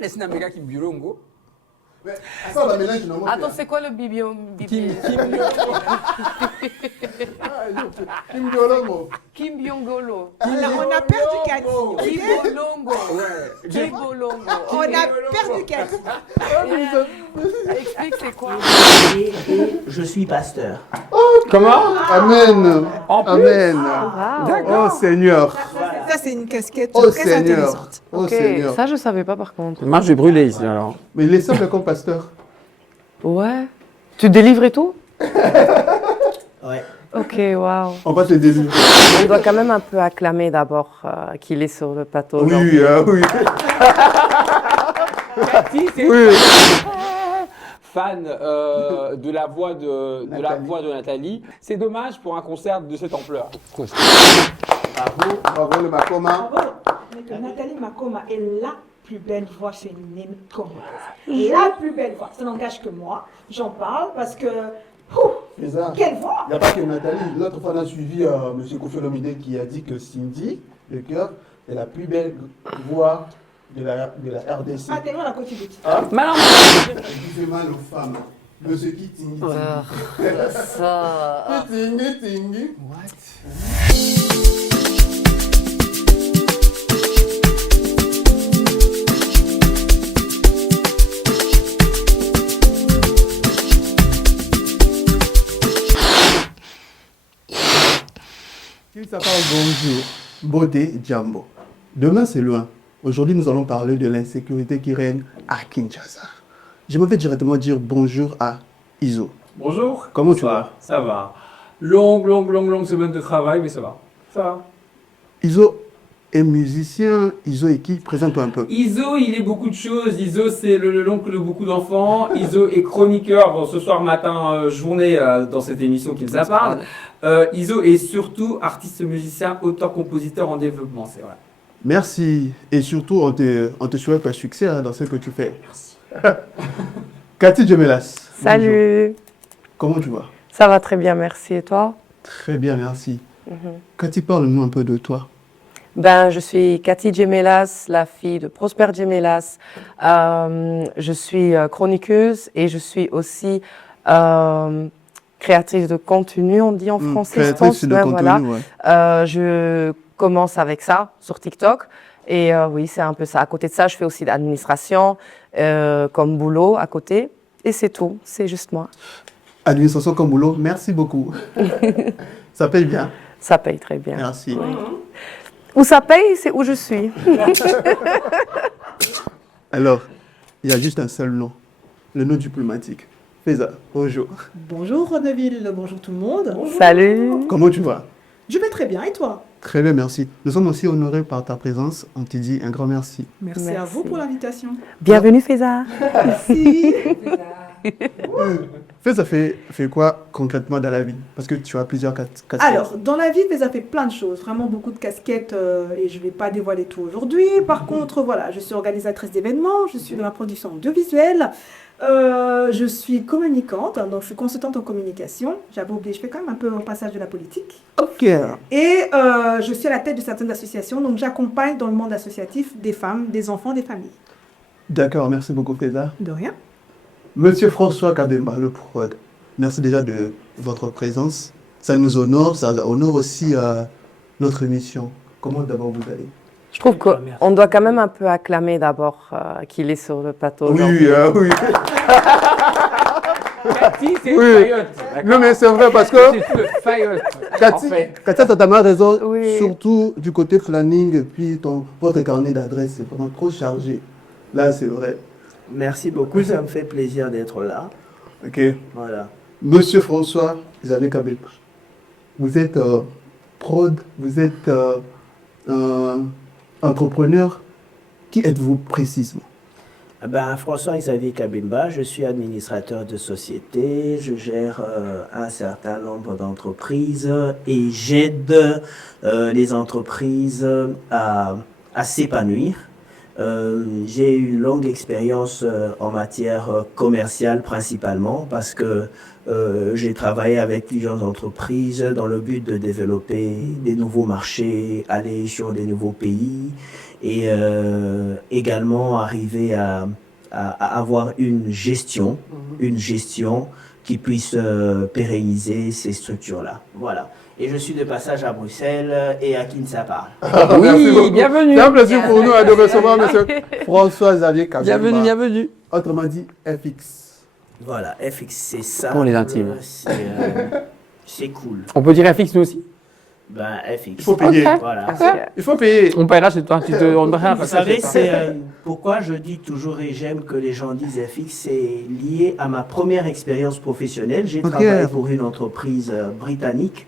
Laisse Namega qui biolongo. Ça, la mélange, non, Attends, c'est quoi le bibion? Kim Biolongo. Kim Biongolo. On a perdu Cathy. Kibolongo. Ouais. Kibolongo. On a perdu Cathy. Explique c'est quoi? Et je suis pasteur. Comment? Amen. En plus? Amen. D'accord. Oh Seigneur. Ça, c'est une casquette Oh très Seigneur. intéressante. Oh Ok, Seigneur. ça je savais pas par contre. Moi, je vais brûler ici alors. Mais il est simple comme pasteur. Ouais. Tu délivres et tout? Ouais. Ok, waouh. On va te délivrer. On doit quand même un peu acclamer d'abord qu'il est sur le plateau. aujourd'hui. Oui, oui. Cathy, c'est Oui. fan de la voix de Nathalie. C'est dommage pour un concert de cette ampleur. Bravo, bravo le Makoma. Bravo. Mais que Nathalie Makoma est la plus belle voix féminine congolaise. La plus belle voix. Ça n'engage que moi. J'en parle parce que... C'est ça. Quelle voix! Il n'y a pas que Nathalie. L'autre fois, on a suivi M. Kofi Olomide qui a dit que Cindy, le cœur, est la plus belle voix de la RDC. Ah, tellement la côte du Maintenant, Il fait mal aux femmes. De ce qui tingi. Ça. Tingi, tingi. Il s'appelle bonjour, Bodé Djambo. Demain, c'est loin. Aujourd'hui, nous allons parler de l'insécurité qui règne à Kinshasa. Je me vais directement dire bonjour à Izo. Bonjour. Comment tu vas? Ça va. Longue semaine de travail, mais ça va. Ça va. Izo est musicien. Izo est qui? Présente-toi un peu. Izo, il est beaucoup de choses. Izo, c'est l'oncle de beaucoup d'enfants. Izo est chroniqueur ce soir matin, journée, dans cette émission qui nous en parle. Izo est surtout artiste musicien, auteur, compositeur en développement, c'est vrai. Merci. Et surtout, on te souhaite un succès dans ce que tu fais. Merci. Cathy Djemelas. Salut. Bonjour. Comment tu vas? Ça va très bien, merci. Et toi? Très bien, merci. Cathy, parle-nous un peu de toi. Ben, je suis Cathy Djemelas, la fille de Prosper Djemelas. Je suis chroniqueuse et je suis aussi créatrice de contenu, on dit en français. je pense. Créatrice de Ouais, contenu, voilà. ouais. Je commence avec ça sur TikTok. Et oui, c'est un peu ça. À côté de ça, je fais aussi de l'administration comme boulot à côté. Et c'est tout, c'est juste moi. Administration comme boulot, merci beaucoup. Ça paye bien. Ça paye très bien. Merci. Où ça paye, c'est où je suis. Alors, il y a juste un seul nom, le nom diplomatique. Fais-ça, bonjour. Bonjour Reneville, bonjour tout le monde. Salut. Comment tu vas? Je vais très bien, et toi? Très bien, merci. Nous sommes aussi honorés par ta présence. On te dit un grand merci. Merci à Merci. vous pour l'invitation. Bienvenue, Feza. Merci. Fais-ça fait quoi concrètement dans la vie? Parce que tu as plusieurs casquettes. Alors, dans la vie, ça fait plein de choses, vraiment beaucoup de casquettes et je ne vais pas dévoiler tout aujourd'hui. Par contre, voilà, je suis organisatrice d'événements, je suis dans la production audiovisuelle, je suis communicante, hein, donc je suis consultante en communication. J'avais oublié, je fais quand même un peu un passage de la politique. Ok. Et je suis à la tête de certaines associations, donc j'accompagne dans le monde associatif des femmes, des enfants, des familles. D'accord, merci beaucoup, Feza. De rien. Monsieur François Kabemba, le prod, merci déjà de votre présence. Ça nous honore, ça honore aussi notre émission. Comment d'abord vous allez? Je trouve qu'on doit quand même un peu acclamer d'abord qu'il est sur le plateau. Oui, oui. Cathy, c'est Oui. une faillotte. Non, mais c'est vrai parce que C'est une faillotte. Cathy, En fait. Cathy, tu as tellement raison, Oui. surtout du côté planning et puis votre carnet d'adresse, c'est vraiment trop chargé. Là, c'est vrai. Merci beaucoup, ça me fait plaisir d'être là. Ok. Voilà. Monsieur François Xavier Kabemba, vous êtes prod, vous êtes entrepreneur. Qui êtes-vous précisément? François-Xavier Kabemba, je suis administrateur de société, je gère un certain nombre d'entreprises et j'aide les entreprises à s'épanouir. J'ai eu une longue expérience en matière commerciale principalement parce que j'ai travaillé avec plusieurs entreprises dans le but de développer des nouveaux marchés, aller sur des nouveaux pays et également arriver à avoir une gestion qui puisse pérenniser ces structures-là. Voilà. Et je suis de passage à Bruxelles et à qui ça parle. Merci Oui, beaucoup. bienvenue. C'est un plaisir pour nous de recevoir M. François-Xavier Kabemba. Bienvenue, bienvenue. Autrement dit, FX. Voilà, FX, c'est ça. Pour les intimes. C'est cool. On peut dire FX nous aussi? Ben, FX. Il faut payer. Voilà. Il faut payer. On paiera chez toi. On paiera Vous savez, c'est pourquoi je dis toujours et j'aime que les gens disent FX, c'est lié à ma première expérience professionnelle. J'ai travaillé pour une entreprise britannique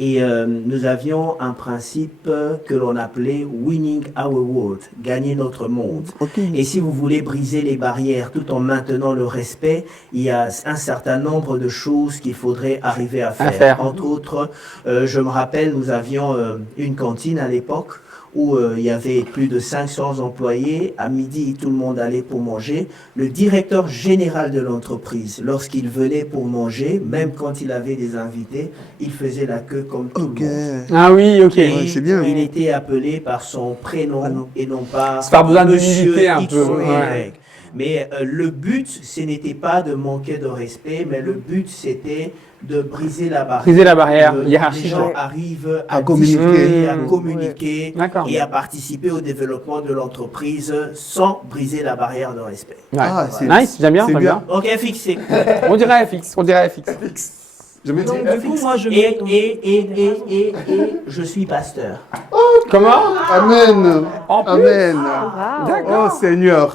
et nous avions un principe que l'on appelait Winning Our World, gagner notre monde. Et si vous voulez briser les barrières tout en maintenant le respect, il y a un certain nombre de choses qu'il faudrait arriver à faire. Entre autres, je me rappelle, nous avions une cantine à l'époque où il y avait plus de 500 employés. À midi, tout le monde allait pour manger. Le directeur général de l'entreprise, lorsqu'il venait pour manger, même quand il avait des invités, il faisait la queue comme tout le monde. Ah oui, ok. Et c'est bien. il était appelé par son prénom et non pas C'est par besoin de Monsieur l'humilité un X peu, ou Y. ouais. Mais le but, ce n'était pas de manquer de respect, mais le but, c'était de briser la barrière. Briser la barrière Les hiérarchique. gens arrivent à communiquer. discuter, à communiquer D'accord. et à participer au développement de l'entreprise sans briser la barrière de respect. Ouais. Ah, c'est Nice, j'aime bien, c'est j'aime bien. bien. Ok, fixé. On dirait FX, on dirait FX. Je me dis Donc, du coup, moi, je Et, mets donc- et je suis pasteur. Comment? Amen. En plus? Amen. Wow. Oh Seigneur.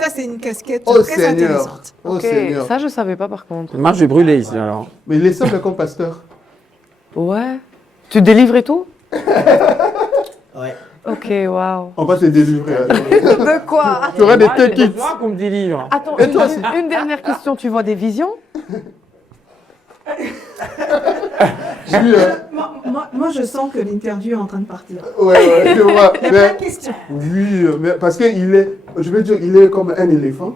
Ça, c'est une casquette Oh très Seigneur. intéressante. Oh Ok, Seigneur. ça je savais pas par contre. Moi, je vais brûler ici alors. Mais il est simple comme pasteur. Ouais. Tu délivres et tout? Ouais. Ok, waouh. On va te délivrer. De quoi? Tu auras des Moi, j'ai techniques. besoin qu'on me délivre. Attends, Et toi aussi. une dernière question. Tu vois des visions? Moi, je sens que l'interview est en train de partir. Ouais, je vois. Il y a Mais- plein de questions. Oui, mais parce qu'il est, je veux dire, il est comme un éléphant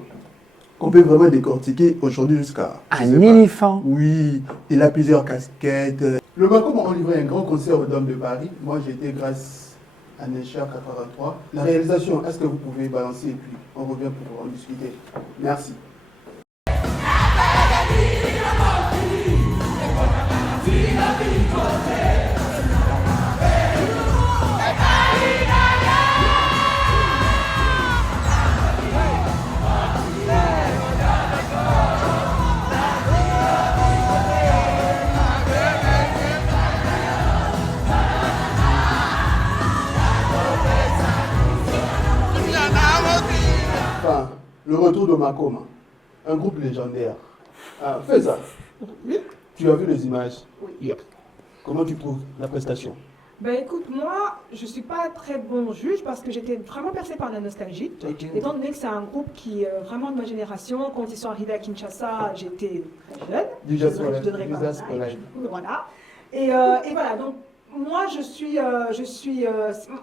qu'on peut vraiment décortiquer aujourd'hui jusqu'à... je sais Un pas. éléphant. Oui, il a plusieurs casquettes. Le Macom a livré un grand concert au Dôme de Paris. Moi, j'étais grâce à Nesha 83. La réalisation, est-ce que vous pouvez balancer et puis on revient pour en discuter. Merci. Enfin, le retour de Macom, un groupe légendaire. Ah, fais ça. Tu as vu les images? Oui. Comment tu trouves la prestation? Ben écoute, moi, je suis pas très bon juge parce que j'étais vraiment percée par la nostalgie. Étant donné que c'est un groupe qui est vraiment de ma génération, quand ils sont arrivés à Kinshasa, j'étais jeune. Du Je jazz donnerai pas scolaire. mon âge. Voilà. Et voilà, donc moi,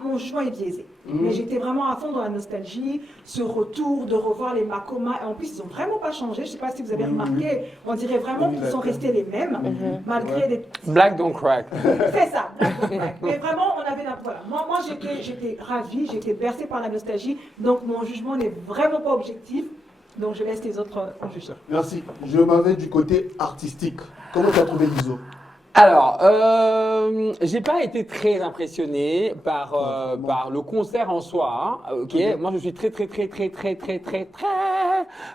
mon jugement est biaisé. Mais j'étais vraiment à fond dans la nostalgie, ce retour de revoir les Makoma. Et en plus, ils n'ont vraiment pas changé. Je ne sais pas si vous avez remarqué, on dirait vraiment qu'ils sont restés les mêmes, malgré les... Black don't crack. C'est ça. Mais vraiment, on avait la... Voilà. Moi j'étais ravie, j'étais bercée par la nostalgie. Donc, mon jugement n'est vraiment pas objectif. Donc, je laisse les autres en juger. Merci. Je m'en vais du côté artistique. Comment tu as trouvé l'ISO? Alors, j'ai pas été très impressionné par le concert en soi. Hein. Ok, moi je suis très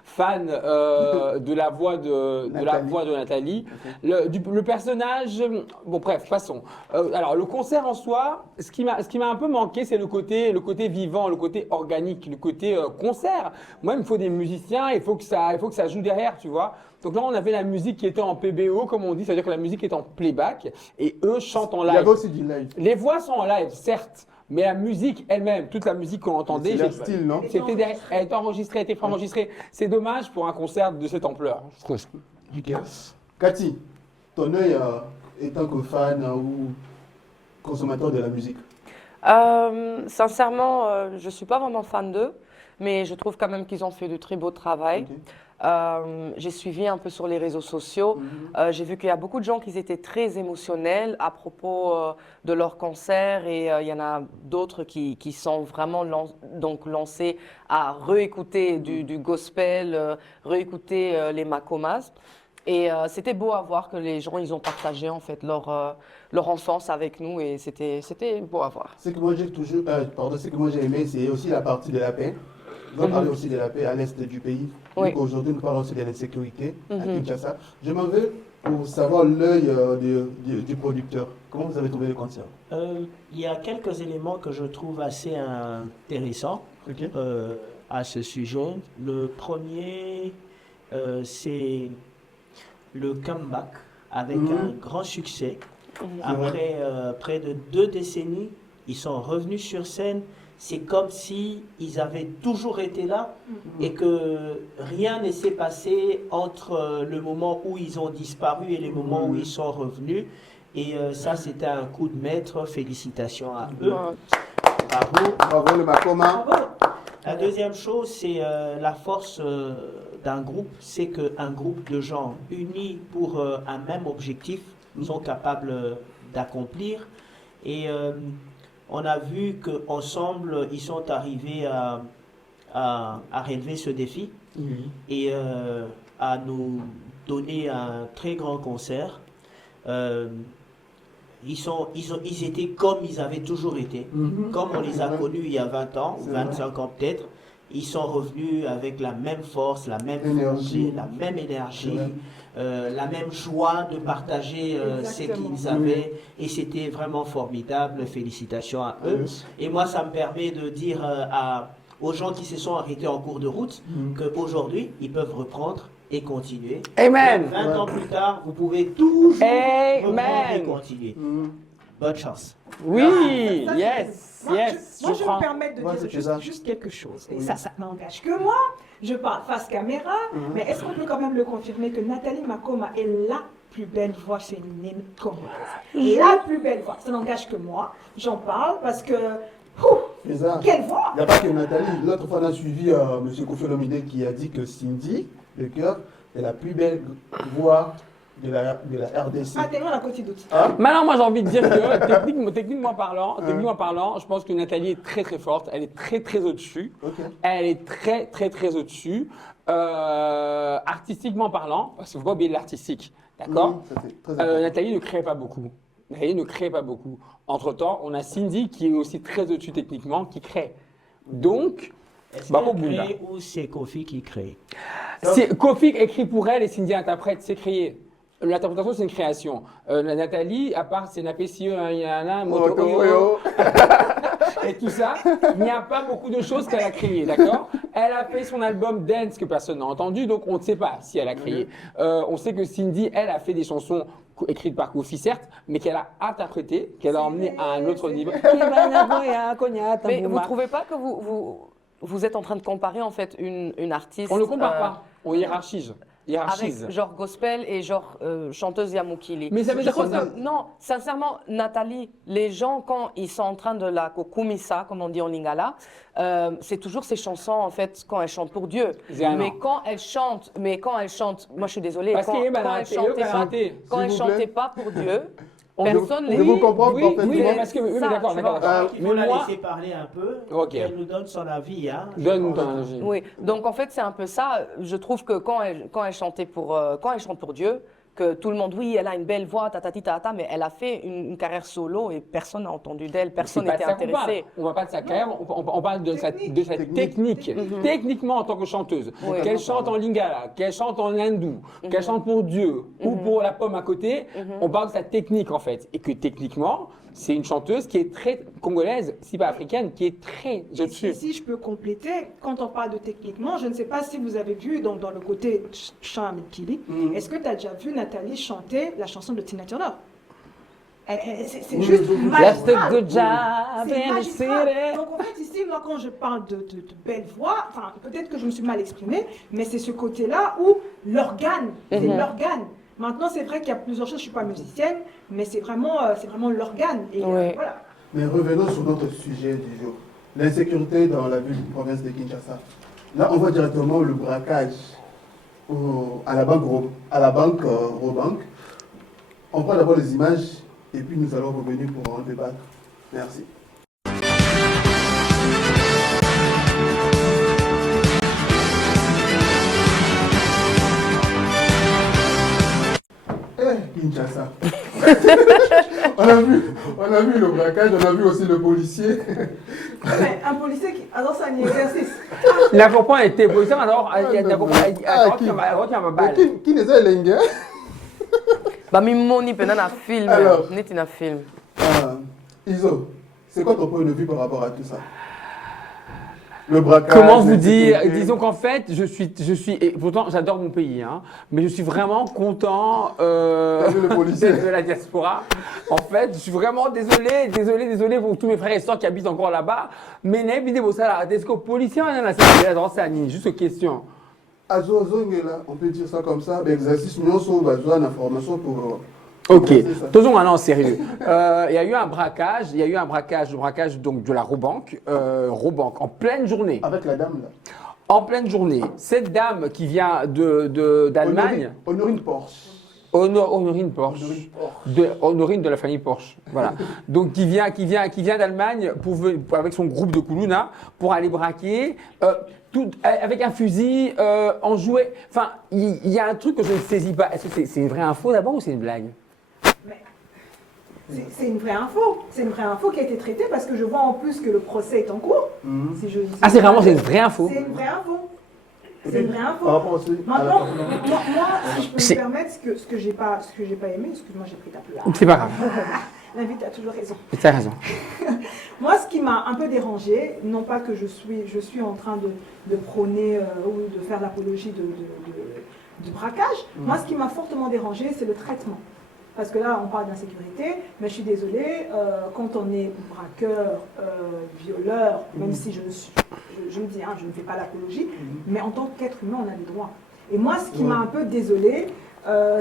fan de la voix de Nathalie. Le personnage, bon bref, passons. Alors le concert en soi, ce qui m'a un peu manqué, c'est le côté vivant, le côté organique, le côté concert. Moi, il me faut des musiciens, il faut que ça joue derrière, tu vois. Donc là, on avait la musique qui était en PBO, comme on dit, c'est-à-dire que la musique est en playback, et eux chantent en Il y avait live. aussi du live. Les voix sont en live, certes, mais la musique elle-même, toute la musique qu'on entendait, C'est leur style, non? elle était enregistrée, elle était enregistrée. C'est dommage pour un concert de cette ampleur. Cathy, ton œil étant que fan ou consommateur de la musique. Sincèrement, je ne suis pas vraiment fan d'eux. mais je trouve quand même qu'ils ont fait du très beau travail. Ok. J'ai suivi un peu sur les réseaux sociaux. J'ai vu qu'il y a beaucoup de gens qui étaient très émotionnels à propos de leur concert et il y en a d'autres qui sont vraiment donc lancés à réécouter du gospel, réécouter les Makomas. Et c'était beau à voir que les gens, ils ont partagé en fait leur enfance avec nous et c'était beau à voir. Ce que moi j'ai toujours, ce que moi j'ai aimé, c'est aussi la partie de la paix. Vous parlez aussi de la paix à l'est du pays. Oui. Donc aujourd'hui, nous parlons aussi de l'insécurité à Kinshasa. Je m'en vais pour savoir l'œil du producteur. Comment vous avez trouvé le concert? Il y a quelques éléments que je trouve assez intéressants Ok. à ce sujet. Le premier, c'est le comeback avec un grand succès. Après près de 2 décennies, ils sont revenus sur scène. C'est comme si ils avaient toujours été là et que rien ne s'est passé entre le moment où ils ont disparu et le moment où ils sont revenus. Et ça, c'était un coup de maître. Félicitations à eux. Bravo. Bravo le Makoma. La deuxième chose, c'est la force d'un groupe. C'est qu'un groupe de gens unis pour un même objectif sont capables d'accomplir. Et on a vu qu'ensemble, ils sont arrivés à relever ce défi et à nous donner un très grand concert. Ils étaient comme ils avaient toujours été, comme on les a connus il y a 20 ans, 25 ans peut-être. Ils sont revenus avec la même force, la même volonté, la même énergie, la même joie de partager ce qu'ils avaient. Et c'était vraiment formidable. Félicitations à eux. Et moi, ça me permet de dire aux gens qui se sont arrêtés en cours de route qu'aujourd'hui, ils peuvent reprendre et continuer. Amen. 20 ans plus tard, vous pouvez toujours reprendre et continuer. Bonne chance. Oui, yes, Moi, yes. je prends. me permets de Ouais, dire c'est ça. juste quelque chose. Et ça n'engage que moi. Je parle face caméra. Mais est-ce qu'on peut quand même le confirmer que Nathalie Makoma est la plus belle voix féminine congolaise? La plus belle voix. Ça n'engage que moi. J'en parle parce que... C'est ça. Quelle voix! Il n'y a pas que Nathalie. L'autre fois, on a suivi M. Kofi Olomide qui a dit que Cindy, le cœur, est la plus belle voix de la RDC. Ah, tellement la côte doute. Maintenant, moi, j'ai envie de dire que techniquement parlant, je pense que Nathalie est très très forte. Elle est très très au-dessus. Ok. Elle est très très très au-dessus. Artistiquement parlant, parce qu'il ne faut pas oublier l'artistique, d'accord. Ça, c'est très important. Nathalie ne crée pas beaucoup. Nathalie ne crée pas beaucoup. Entre-temps, on a Cindy qui est aussi très au-dessus techniquement, qui crée. Donc, Est-ce bravo qu'elle Bounda. crée ou c'est Kofi qui crée? Kofi écrit pour elle et Cindy interprète, c'est créé. L'interprétation, c'est une création. Nathalie, à part Sénapé-Sio, Yana, Moto Oyo, et tout ça, il n'y a pas beaucoup de choses qu'elle a créées, d'accord? Elle a fait son album Dance que personne n'a entendu, donc on ne sait pas si elle a créé. On sait que Cindy, elle, a fait des chansons écrites par Kofi, certes, mais qu'elle a interprétées, qu'elle a emmenées à un autre niveau. Mais vous ne trouvez pas que vous êtes en train de comparer en fait une artiste On ne compare pas, on hiérarchise. avec genre gospel et genre chanteuse Yamukili. Mais ça veut dire quoi ça? Non, sincèrement, Nathalie, les gens quand ils sont en train de la kokumisa, comme on dit en lingala, c'est toujours ces chansons en fait quand elle chante pour Dieu. Mais quand elle chante, moi je suis désolée, Parce quand elle chantait pas pour Dieu. Personne Je vous comprends parfaitement. Oui, mais parce que, oui, mais d'accord, d'accord. Il faut la laisser parler un peu. Ok. Qu'elle nous donne son avis. Hein. Donne ton avis. Oui, donc en fait c'est un peu ça. Je trouve que quand elle chante pour Dieu, que tout le monde, oui, elle a une belle voix, mais elle a fait une carrière solo et personne n'a entendu d'elle, personne n'était intéressé. On ne parle pas de sa carrière, on parle de sa technique. Techniquement en tant que chanteuse. Oui. Qu'elle chante en lingala, qu'elle chante en hindou, qu'elle chante pour Dieu ou pour la pomme à côté, on parle de sa technique en fait. Et que techniquement, c'est une chanteuse qui est très congolaise, si pas africaine, qui est très au-dessus. Si je peux compléter, quand on parle de techniquement, je ne sais pas si vous avez vu dans le côté chant Amikili, est-ce que tu as déjà vu Nathalie chanter la chanson de Tina Turner? C'est juste That's the magistral. good job C'est in the magistral. city. Donc en fait ici, moi quand je parle de belle voix, enfin peut-être que je me suis mal exprimée, mais c'est ce côté-là où l'organe, c'est l'organe. Maintenant c'est vrai qu'il y a plusieurs choses, je ne suis pas musicienne, mais c'est vraiment l'organe. Et Oui. voilà. Mais revenons sur notre sujet du jour. l'insécurité dans la ville de province de Kinshasa. Là, on voit directement le braquage à la banque Robank. On prend d'abord les images et puis nous allons revenir pour en débattre. Merci. Kinshasa. on a vu le braquage, on a vu aussi le policier. Mais un policier qui annonce un exercice. Il n'a pas été policier, alors il a balle. Qui n'est pas l'engue? Bah, mimoni pendant un film. Alors. Net un film. Iso, c'est quoi ton point de vue par rapport à tout ça? Le braquage. Comment vous dire? Disons qu'en fait, je suis, et pourtant j'adore mon pays, hein, mais je suis vraiment content de la diaspora. En fait, je suis vraiment désolé pour tous mes frères et sœurs qui habitent encore là-bas. Mais est-ce que policier juste une question. On peut dire ça comme ça, l'exercice, nous avons besoin d'informations pour. Ok, toujours maintenant sérieux. Il y a eu un braquage, le braquage donc de la Robank, en pleine journée. Avec la dame là. En pleine journée. Cette dame qui vient d'Allemagne. Honorine Porsche. Honorine Porsche. Honorine de la famille Porsche. Voilà. Donc qui vient d'Allemagne avec son groupe de Koulouna pour aller braquer. Avec un fusil, en jouet. Enfin, il y a un truc que je ne saisis pas. Est-ce que c'est une vraie info d'abord ou c'est une blague? C'est une vraie info. C'est une vraie info qui a été traitée parce que je vois en plus que le procès est en cours. C'est une vraie info. C'est une vraie info. C'est une vraie info. Par rapport aussi Maintenant, moi, si je peux me permettre, ce que j'ai pas aimé, excuse-moi, j'ai pris ta place. C'est pas grave. L'invité a toujours raison. Tu as raison. Moi, ce qui m'a un peu dérangée, non pas que je suis en train de prôner ou de faire l'apologie du braquage, moi, ce qui m'a fortement dérangée, c'est le traitement. Parce que là, on parle d'insécurité, mais je suis désolée, quand on est braqueur, violeur, même si je me dis, je ne fais pas l'apologie, mais en tant qu'être humain, on a des droits. Et moi, ce qui m'a un peu désolée,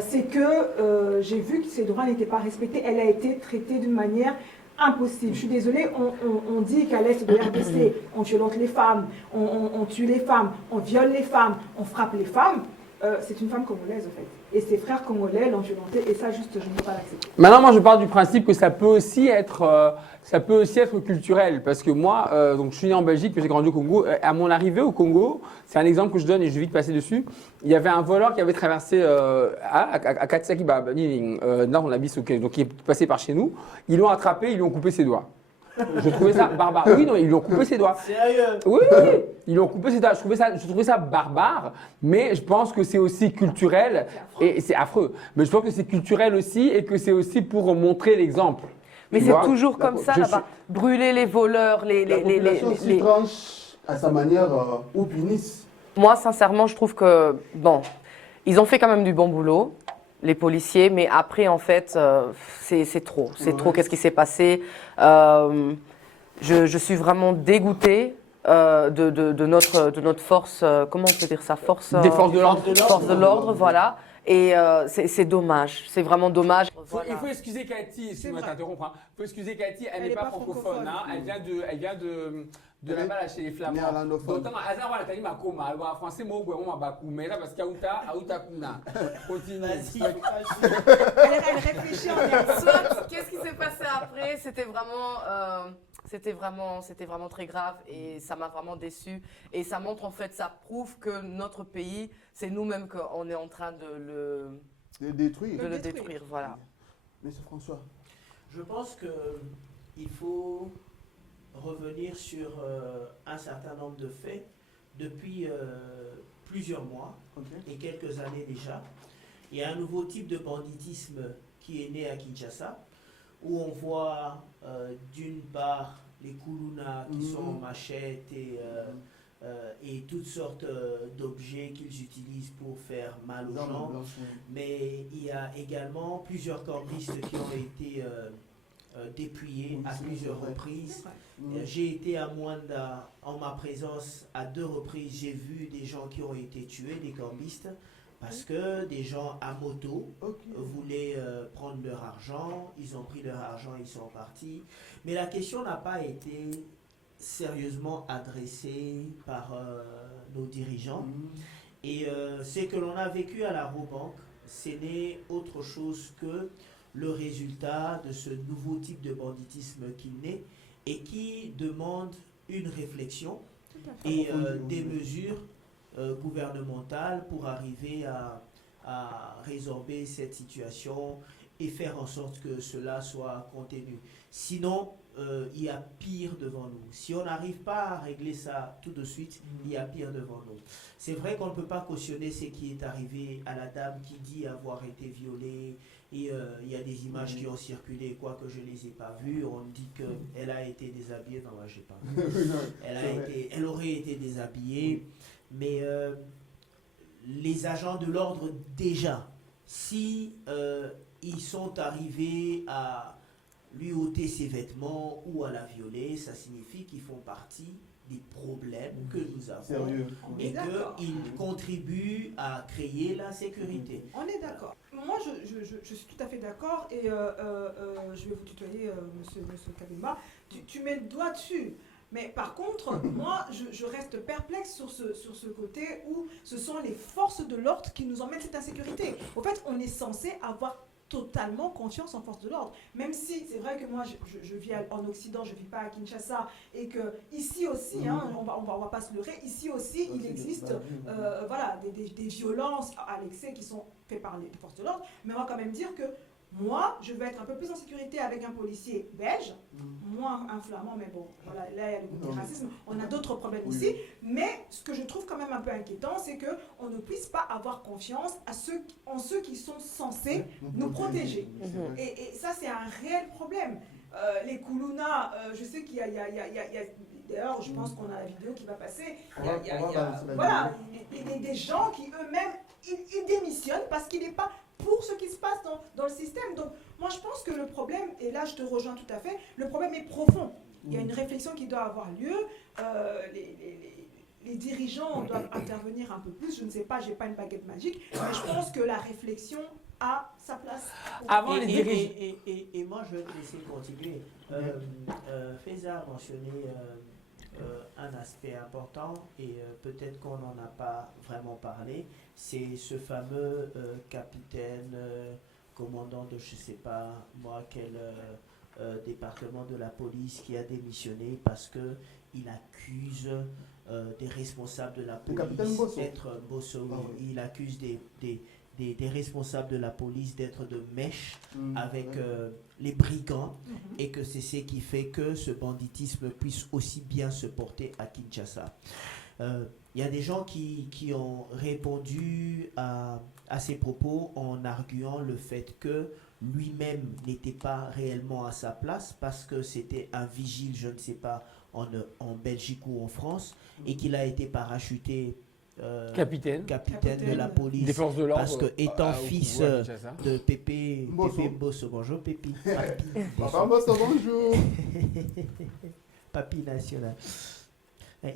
c'est que j'ai vu que ces droits n'étaient pas respectés. Elle a été traitée d'une manière impossible. Je suis désolée, on dit qu'à l'est de RDC, on violente les femmes, on tue les femmes, on viole les femmes, on frappe les femmes. C'est une femme congolaise, en fait. Et ses frères congolais l'ont violentée, et ça, juste, je ne peux pas l'accepter. Maintenant, moi, je pars du principe que ça peut aussi être culturel. Parce que moi, donc, je suis né en Belgique, mais j'ai grandi au Congo. À mon arrivée au Congo, c'est un exemple que je donne et je vais vite passer dessus. Il y avait un voleur qui avait traversé à Katsaki, dans la bise, donc qui est passé par chez nous. Ils l'ont attrapé, ils lui ont coupé ses doigts. Je trouvais ça barbare. Oui, non, ils lui ont coupé ses doigts. Sérieux? Oui, ils lui ont coupé ses doigts. Je trouvais ça barbare, mais je pense que c'est aussi culturel et c'est affreux. Mais je pense que c'est culturel aussi et que c'est aussi pour montrer l'exemple. Mais c'est toujours comme ça là-bas. Brûler les voleurs, La population s'y tranche à sa manière ou punisse. Moi, sincèrement, je trouve que, bon, ils ont fait quand même du bon boulot, les policiers, mais après, en fait, c'est trop. C'est trop, qu'est-ce qui s'est passé. Je suis vraiment dégoûtée de notre force, comment on peut dire ça, Des forces de l'ordre. Force de l'ordre, voilà. Et c'est dommage, c'est vraiment dommage. Il faut excuser Cathy, excuse-moi de t'interrompre. Il faut excuser Cathy, elle n'est pas francophone. Elle vient de là-bas chez les Flamands. Donc, Azar, voilà, t'as dit ma coma. En français, moi, je ma mais là, parce qu'Aouta, Kuna. Continue. Elle réfléchit en Soit, qu'est-ce qui s'est passé après? C'était vraiment très grave et ça m'a vraiment déçue. Et ça montre, en fait, ça prouve que notre pays, c'est nous-mêmes qu'on est en train de le détruire. Voilà. Monsieur François. Je pense qu'il faut revenir sur un certain nombre de faits depuis plusieurs mois et quelques années déjà. Il y a un nouveau type de banditisme qui est né à Kinshasa, où on voit d'une part les Koulouna qui sont en machette et toutes sortes d'objets qu'ils utilisent pour faire mal aux gens. Mais il y a également plusieurs cambistes qui ont été dépouillés à plusieurs reprises. J'ai été à Mwanda en ma présence à 2 reprises. J'ai vu des gens qui ont été tués, des cambistes, parce que des gens à moto voulaient prendre leur argent. Ils ont pris leur argent, ils sont partis. Mais la question n'a pas été sérieusement adressée par nos dirigeants. Et ce que l'on a vécu à la Robank, ce n'est autre chose que le résultat de ce nouveau type de banditisme qui naît et qui demande une réflexion et des mesures gouvernementales pour arriver à résorber cette situation et faire en sorte que cela soit contenu. Sinon, il y a pire devant nous. Si on n'arrive pas à régler ça tout de suite, il y a pire devant nous. C'est vrai qu'on ne peut pas cautionner ce qui est arrivé à la dame qui dit avoir été violée. Et il y a des images qui ont circulé, quoique je ne les ai pas vues. On dit qu'elle a été déshabillée. Non, je n'ai pas vu. Elle aurait été déshabillée. Mais les agents de l'ordre, déjà, si ils sont arrivés à lui ôter ses vêtements ou à la violer, ça signifie qu'ils font partie des problèmes que nous avons. Sérieux. Et qu'ils contribuent à créer l'insécurité. On est d'accord. Moi, je suis tout à fait d'accord et je vais vous tutoyer, monsieur Kabemba. Tu mets le doigt dessus. Mais par contre, moi, je reste perplexe sur ce côté où ce sont les forces de l'ordre qui nous emmènent cette insécurité. Au fait, on est censé avoir totalement confiance en force de l'ordre. Même si c'est vrai que moi, je vis en Occident, je ne vis pas à Kinshasa, et que ici aussi, on va pas se leurrer, ici aussi, il existe voilà, des violences à l'excès qui sont faites par les forces de l'ordre. Mais on va quand même dire que moi, je vais être un peu plus en sécurité avec un policier belge, moins un flamand, mais bon, voilà, là, il y a le côté racisme. On a d'autres problèmes ici. Mais ce que je trouve quand même un peu inquiétant, c'est qu'on ne puisse pas avoir confiance en ceux qui sont censés nous protéger. Et ça, c'est un réel problème. Les Koulouna, je sais qu'il y a d'ailleurs, je pense qu'on a la vidéo qui va passer. Voilà, des gens qui eux-mêmes, ils démissionnent parce qu'il n'est pas pour ce qui se passe dans le système. Donc, moi, je pense que le problème, et là, je te rejoins tout à fait, le problème est profond. Il y a une réflexion qui doit avoir lieu. Les dirigeants doivent intervenir un peu plus. Je ne sais pas, je n'ai pas une baguette magique, mais je pense que la réflexion a sa place. Avant les dirigeants. Et moi, je vais te laisser continuer. Faiza a mentionné un aspect important et peut-être qu'on n'en a pas vraiment parlé, c'est ce fameux capitaine, commandant de je ne sais pas moi quel département de la police qui a démissionné parce qu'il accuse des responsables de la police d'être Bosso. Il accuse des responsables de la police d'être de mèche avec les brigands et que c'est ce qui fait que ce banditisme puisse aussi bien se porter à Kinshasa. Il y a des gens qui ont répondu à ces propos en arguant le fait que lui-même n'était pas réellement à sa place parce que c'était un vigile, je ne sais pas, en Belgique ou en France, et qu'il a été parachuté capitaine de la police des forces de l'ordre, parce que étant fils de Pépé Mbosso, bonjour Pépi, Papa Mbosso, bonjour. Papi national.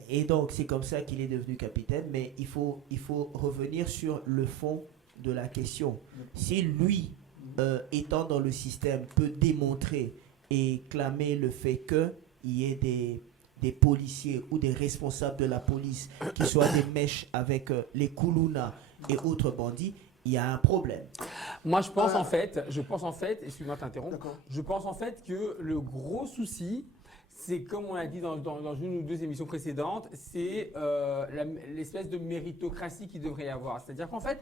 Et donc c'est comme ça qu'il est devenu capitaine, mais il faut revenir sur le fond de la question. Si lui, étant dans le système, peut démontrer et clamer le fait qu'il y ait des policiers ou des responsables de la police qui soient des mèches avec les Koulouna et autres bandits, il y a un problème. Moi, je pense en fait, excuse-moi de t'interrompre, je pense en fait que le gros souci, c'est comme on l'a dit dans une ou deux émissions précédentes, c'est l'espèce de méritocratie qu'il devrait y avoir. C'est-à-dire qu'en fait,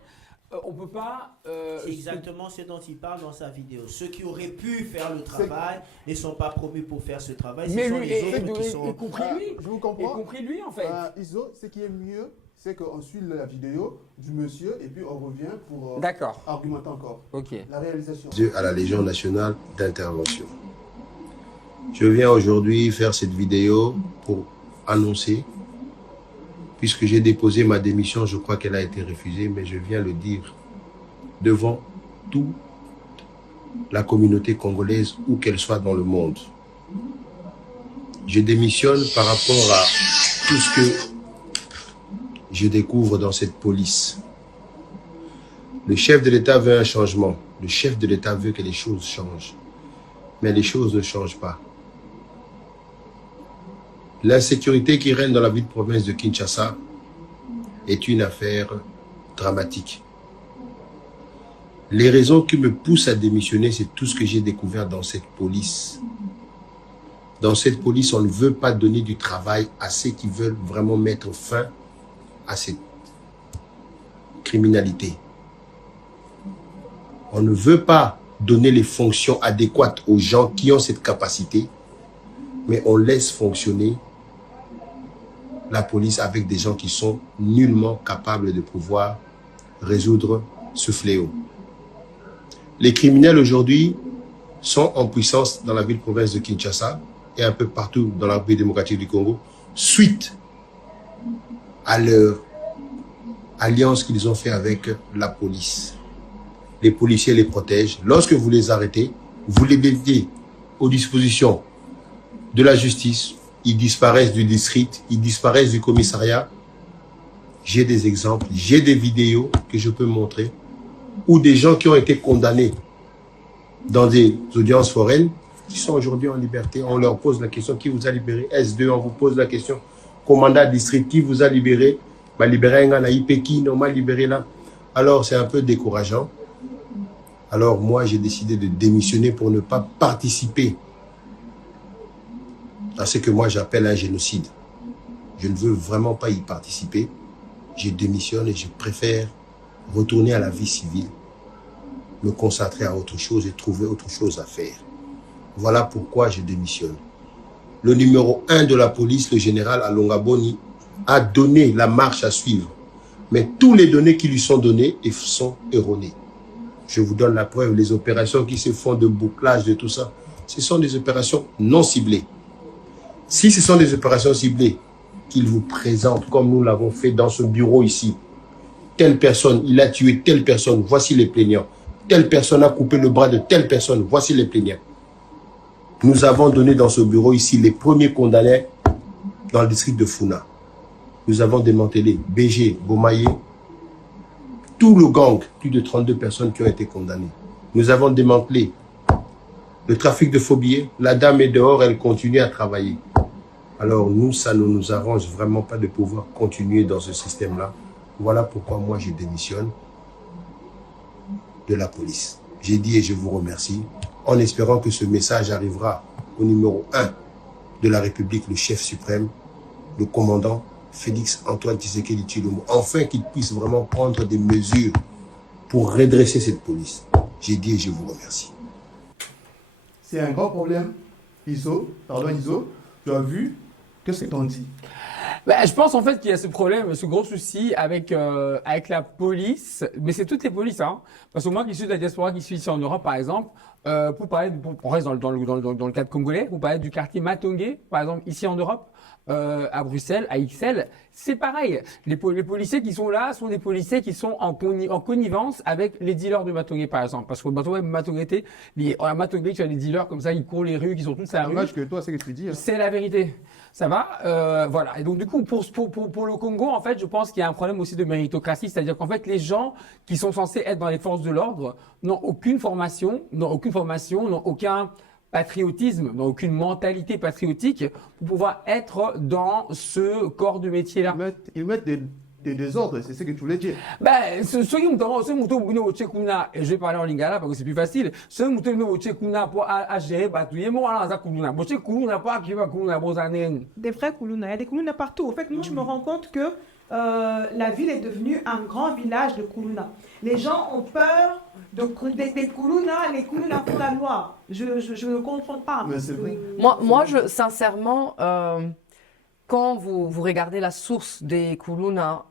on ne peut pas... c'est exactement ce dont il parle dans sa vidéo. Ceux qui auraient pu faire le travail ne sont pas promus pour faire ce travail. Mais ce sont lui, les autres qui sont... y compris lui. Je vous comprends. Y compris lui, en fait. Iso, ce qui est mieux, c'est qu'on suit la vidéo du monsieur et puis on revient pour argumenter encore. Ok. La réalisation. À la Légion nationale d'intervention. Je viens aujourd'hui faire cette vidéo pour annoncer, puisque j'ai déposé ma démission, je crois qu'elle a été refusée, mais je viens le dire devant toute la communauté congolaise, où qu'elle soit dans le monde. Je démissionne par rapport à tout ce que je découvre dans cette police. Le chef de l'État veut un changement. Le chef de l'État veut que les choses changent. Mais les choses ne changent pas. L'insécurité qui règne dans la ville province de Kinshasa est une affaire dramatique. Les raisons qui me poussent à démissionner, c'est tout ce que j'ai découvert dans cette police. Dans cette police, on ne veut pas donner du travail à ceux qui veulent vraiment mettre fin à cette criminalité. On ne veut pas donner les fonctions adéquates aux gens qui ont cette capacité, mais on laisse fonctionner la police avec des gens qui sont nullement capables de pouvoir résoudre ce fléau. Les criminels aujourd'hui sont en puissance dans la ville-province de Kinshasa et un peu partout dans la République démocratique du Congo, suite à leur alliance qu'ils ont fait avec la police. Les policiers les protègent. Lorsque vous les arrêtez, vous les mettez aux dispositions de la justice, ils disparaissent du district, ils disparaissent du commissariat. J'ai des exemples, j'ai des vidéos que je peux montrer où des gens qui ont été condamnés dans des audiences foraines, qui sont aujourd'hui en liberté, on leur pose la question, qui vous a libéré? S2, on vous pose la question, commandant district, qui vous a libéré? Bah, libéré un IP qui n'a pas libéré là. Alors c'est un peu décourageant. Alors moi j'ai décidé de démissionner pour ne pas participer à ce que moi j'appelle un génocide. Je ne veux vraiment pas y participer. Je démissionne et je préfère retourner à la vie civile, me concentrer à autre chose et trouver autre chose à faire. Voilà pourquoi je démissionne. Le numéro 1 de la police, le général Alonga Boni, a donné la marche à suivre. Mais tous les données qui lui sont données sont erronées. Je vous donne la preuve, les opérations qui se font de bouclage, de tout ça, ce sont des opérations non ciblées. Si ce sont des opérations ciblées qu'il vous présente, comme nous l'avons fait dans ce bureau ici, telle personne, il a tué telle personne, voici les plaignants. Telle personne a coupé le bras de telle personne, voici les plaignants. Nous avons donné dans ce bureau ici les premiers condamnés dans le district de Funa. Nous avons démantelé BG, Bomaye, tout le gang, plus de 32 personnes qui ont été condamnées. Nous avons démantelé le trafic de faux billets. La dame est dehors, elle continue à travailler. Alors nous, ça ne nous arrange vraiment pas de pouvoir continuer dans ce système-là. Voilà pourquoi moi je démissionne de la police. J'ai dit et je vous remercie, en espérant que ce message arrivera au numéro 1 de la République, le chef suprême, le commandant Félix Antoine Tshisekedi Tshilombo, enfin qu'il puisse vraiment prendre des mesures pour redresser cette police. J'ai dit et je vous remercie. C'est un grand problème, Iso, tu as vu, qu'est-ce qu'on dit? Ben, je pense en fait qu'il y a ce problème, ce gros souci avec la police, mais c'est toutes les polices, hein. Parce que moi qui suis de la diaspora, qui suis ici en Europe par exemple, on reste dans le cadre congolais, pour parler du quartier Matongé, par exemple ici en Europe, à Bruxelles, à XL, c'est pareil. Les policiers qui sont là sont des policiers qui sont en connivence avec les dealers de Matongé par exemple. Parce que Matongé, tu as des dealers comme ça, ils courent les rues, qui sont tous à la rue. Dommage que toi, c'est ce que tu dis. Hein. C'est la vérité. Ça va, voilà. Et donc du coup, pour le Congo, en fait, je pense qu'il y a un problème aussi de méritocratie, c'est-à-dire qu'en fait, les gens qui sont censés être dans les forces de l'ordre n'ont aucune formation, n'ont aucun patriotisme, n'ont aucune mentalité patriotique pour pouvoir être dans ce corps de métier-là. Ils mettent des désordres, c'est ce que tu voulais dire. Ben, ce et je vais parler en lingala parce que c'est plus facile. Ce pour gérer, Des vrais Koulouna, il y a des Koulouna partout. En fait, moi, je me rends compte que la ville est devenue un grand village de Koulouna. Les gens ont peur des Koulouna, les Koulouna pour la loi. Je ne comprends pas. Moi, sincèrement, quand vous regardez la source des Koulouna,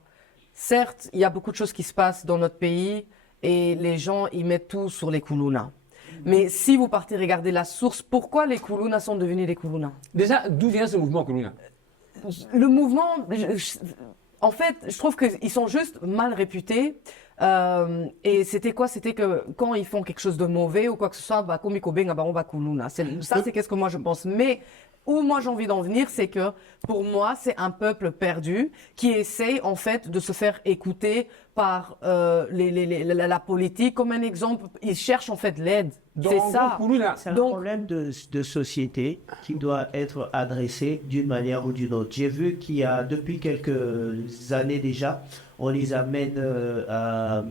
certes, il y a beaucoup de choses qui se passent dans notre pays et les gens y mettent tout sur les Koulouna. Mais si vous partez regarder la source, pourquoi les Koulouna sont devenus des Koulouna? Déjà, d'où vient ce mouvement Koulouna? Le mouvement, en fait, je trouve qu'ils sont juste mal réputés. Et c'était quoi? C'était que quand ils font quelque chose de mauvais ou quoi que ce soit, ça c'est qu'est-ce que moi je pense. Mais où moi j'ai envie d'en venir, c'est que pour moi, c'est un peuple perdu qui essaye en fait de se faire écouter par la politique. Comme un exemple, ils cherchent en fait l'aide. C'est ça. C'est un Donc- problème de société qui doit être adressé d'une manière ou d'une autre. J'ai vu qu'il y a, depuis quelques années déjà, on les amène à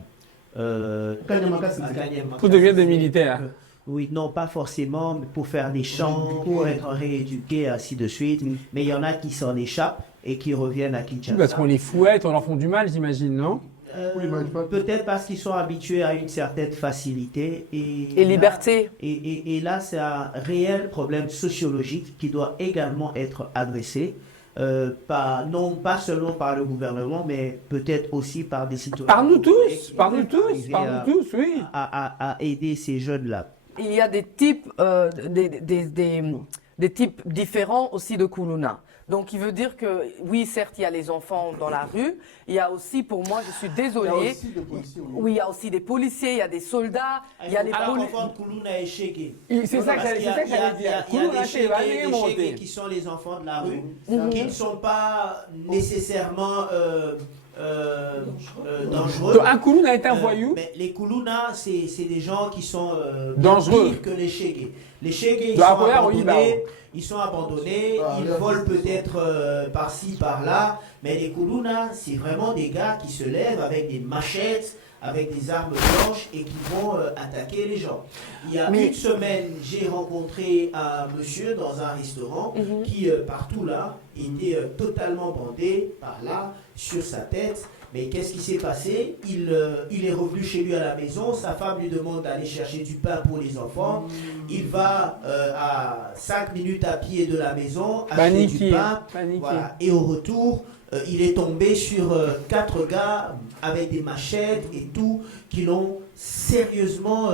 Kanyama. Pour devenir des militaires. Oui, non, pas forcément, mais pour faire des chants, pour être rééduqués, ainsi de suite. Mais il y en a qui s'en échappent et qui reviennent à Kinshasa. Parce qu'on les fouette, on leur font du mal, j'imagine, non? Oui, mais je pense- Peut-être parce qu'ils sont habitués à une certaine facilité Et liberté. Et là, c'est un réel problème sociologique qui doit également être adressé, non pas seulement par le gouvernement, mais peut-être aussi par des citoyens. Par nous tous, qui par nous veulent tous, arriver par nous tous, oui. à aider ces jeunes-là. Il y a des types, des types différents aussi de Kuluna. Donc, il veut dire que, oui, certes, il y a les enfants dans la rue. Il y a aussi, pour moi, je suis Il y a désolée. aussi des policiers au Oui, il y a aussi des policiers, il y a des soldats, il y a les policiers. Kuluna et Shege. C'est ça que j'allais dire. Il y a Kuluna, des Shege, vas-y, Shege monter. qui sont les enfants de la rue, Mhm. qui ne sont pas nécessairement dangereux. Donc, un Kuluna est un voyou. Mais les Kuluna, c'est des gens qui sont Dangereux. pires que les Shege. Les Shege, ils De la sont première, oui, abandonnés. Ils sont abandonnés, Ah, ils là, volent c'est peut-être par-ci, par-là, mais les Kuluna, c'est vraiment des gars qui se lèvent avec des machettes, avec des armes blanches et qui vont attaquer les gens. Il y a une semaine, j'ai rencontré un monsieur dans un restaurant qui, partout là, était totalement bandé par là, sur sa tête. Mais qu'est-ce qui s'est passé? Il est revenu chez lui à la maison, sa femme lui demande d'aller chercher du pain pour les enfants. Il va à 5 minutes à pied de la maison, acheter du pain. Voilà. Et au retour, il est tombé sur 4 gars avec des machettes et tout, qui l'ont sérieusement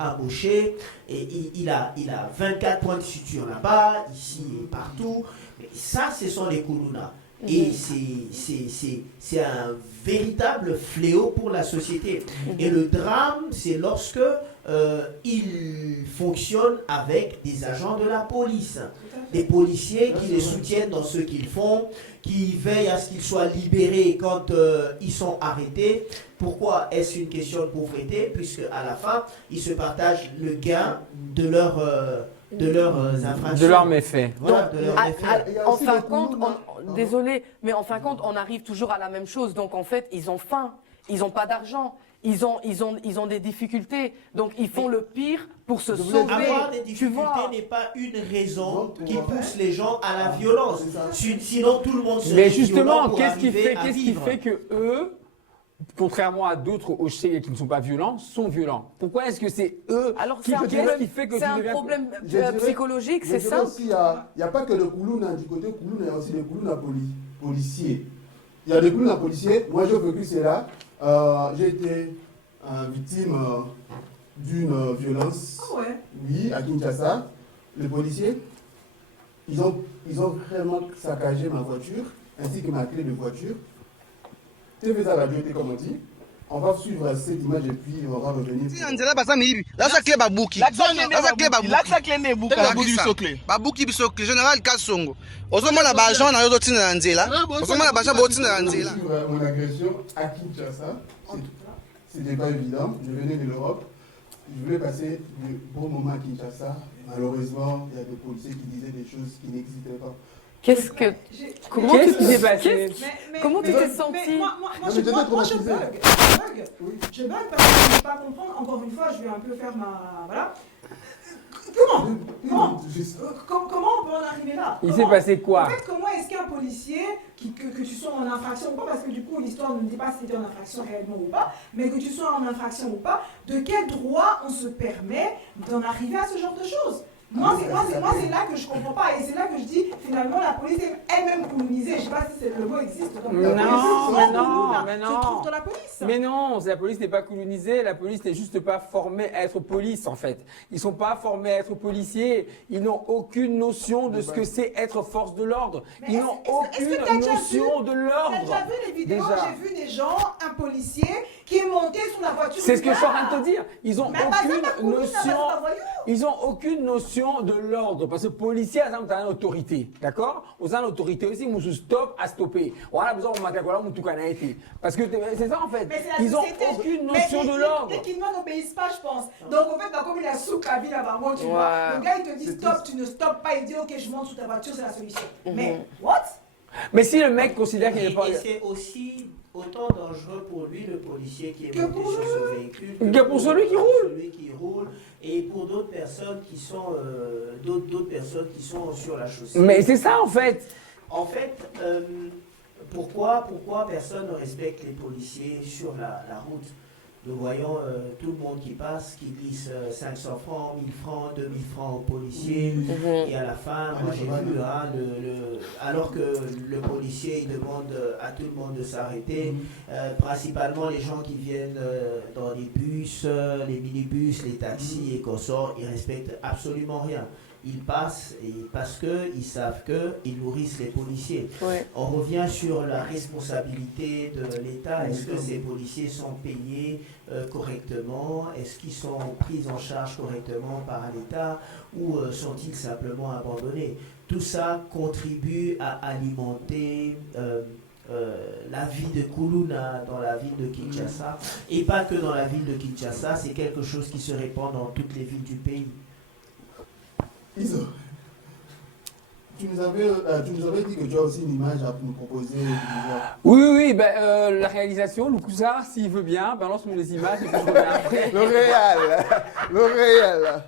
embauché. Et il a 24 points de suture là-bas, ici et partout. Mais ça, ce sont les Kuluna. Et c'est un véritable fléau pour la société. Et le drame, c'est lorsque ils fonctionnent avec des agents de la police, des policiers qui les soutiennent dans ce qu'ils font, qui veillent à ce qu'ils soient libérés quand ils sont arrêtés. Pourquoi est-ce une question de pauvreté? Puisque à la fin, ils se partagent le gain de leurs infractions. De leurs méfaits. Voilà, de leurs méfaits. Il y a En aussi fin les de compte, Kuluna. désolé, mais en fin de compte, on arrive toujours à la même chose. Donc en fait, ils ont faim, ils n'ont pas d'argent, ils ont des difficultés. Donc ils font le pire pour se sauver. Avoir des Tu difficultés vois. n'est pas une raison Donc, qui ouais. pousse les gens à la violence. C'est ça. Sinon, tout le monde serait Mais violent justement, pour qu'est-ce qui arriver à fait vivre. que eux, contrairement à d'autres Oshé qui ne sont pas violents, sont violents? Pourquoi est-ce que c'est eux Alors qui c'est un qu'est-ce problème, qui fait que c'est tu un deviens- problème Je dirais- psychologique, Je c'est dirais ça. aussi, il n'y a pas que le Kuluna, du côté Kuluna, il y a aussi des Kuluna policiers. Il y a des Kuluna policiers, moi je vécu cela. J'ai été victime d'une violence, Ah ouais. oui, à Kinshasa. Les policiers, ils ont vraiment saccagé ma voiture, ainsi que ma clé de voiture. TV ça va Dieu, comme on dit. On va suivre cette image et puis on va revenir. nzela baza miyibi laza clé babuki babuki biso clé général kasongo ozomona baagent na yo ozotinda na nzela ozomona baagent bootinda na nzela Suivre mon agression à Kinshasa, c'était pas évident. Je venais de l'Europe. Je voulais passer de bons moments à Kinshasa. Malheureusement, il y a des policiers qui disaient des choses qui n'existaient pas. Qu'est-ce que comment Qu'est-ce tu qui s'est passé? Comment tu mais- t'es senti? Moi, Non, je mais j'étais bug. traumatisé. Oui. Je bug parce que je ne peux pas comprendre. Encore une fois, je vais un peu faire ma... Voilà. Comment Comment on peut en arriver là? Il Comment s'est passé quoi? En fait, comment est-ce qu'un policier, que tu sois en infraction ou pas, parce que du coup, l'histoire ne dit pas si tu es en infraction réellement ou pas, mais que tu sois en infraction ou pas, de quel droit on se permet d'en arriver à ce genre de choses? Moi, c'est là que je comprends pas. Et c'est là que je dis, finalement, la police est elle-même colonisée. Je sais pas si le mot existe. Donc, Non, la police, mais se non. trouve dans la police. Mais non, la police n'est pas colonisée, la police n'est juste pas formée à être police en fait. Ils sont pas formés à être policiers, ils n'ont aucune notion de ce que c'est être force de l'ordre. Mais Ils n'ont est-ce que aucune t'as déjà notion de T'as l'ordre. déjà vu les vidéos? Déjà. J'ai vu des gens, un policier, qui est monter sur la voiture. C'est ce que je suis en train de te dire. Ils ont Mais bah, ça, aucune pas couru, ça, notion. bah, c'est pas voyou. Ils ont aucune notion de l'ordre. Parce que policier, par exemple, t'as une autorité. D'accord? Vous avez une autorité aussi, vous stop à stopper. Voilà, besoin de mater quoi, tout a été. Parce que c'est ça en fait. Mais c'est la Ils ont société. aucune Mais notion de l'ordre. Les Kidman n'obéissent pas, je pense. Donc, en fait, comme il a sous la vie là-bas, tu vois, Ouais. le gars, il te dit stop, tu ne stoppes pas, il dit ok, je monte sous ta voiture, c'est la solution. Mais, what? Mais si le mec considère qu'il n'est pas. Et c'est aussi autant dangereux pour lui, le policier qui est Que monté pour sur ce lui. véhicule, Que pour celui qui roule. celui qui roule, et pour d'autres personnes qui sont d'autres personnes qui sont sur la chaussée. Mais c'est ça en fait. En fait, pourquoi personne ne respecte les policiers sur la route? Nous voyons tout le monde qui passe, qui glisse 500 francs, 1000 francs, 2000 francs aux policiers. Et à la fin, moi j'ai vu, hein, alors que le policier il demande à tout le monde de s'arrêter, principalement les gens qui viennent dans les bus, les minibus, les taxis et consorts, ils respectent absolument rien. Ils passent parce qu'ils savent qu'ils nourrissent les policiers. Ouais. On revient sur la responsabilité de l'État. Est-ce que ces policiers sont payés correctement? Est-ce qu'ils sont pris en charge correctement par l'État ou sont-ils simplement abandonnés? Tout ça contribue à alimenter la vie de Kuluna dans la ville de Kinshasa. Et pas que dans la ville de Kinshasa, c'est quelque chose qui se répand dans toutes les villes du pays. Iso, tu nous avais dit que tu as aussi une image à nous proposer. Oui, la réalisation, Lukusa, s'il veut bien, balance-moi les images et puis je reviens après. Le réel.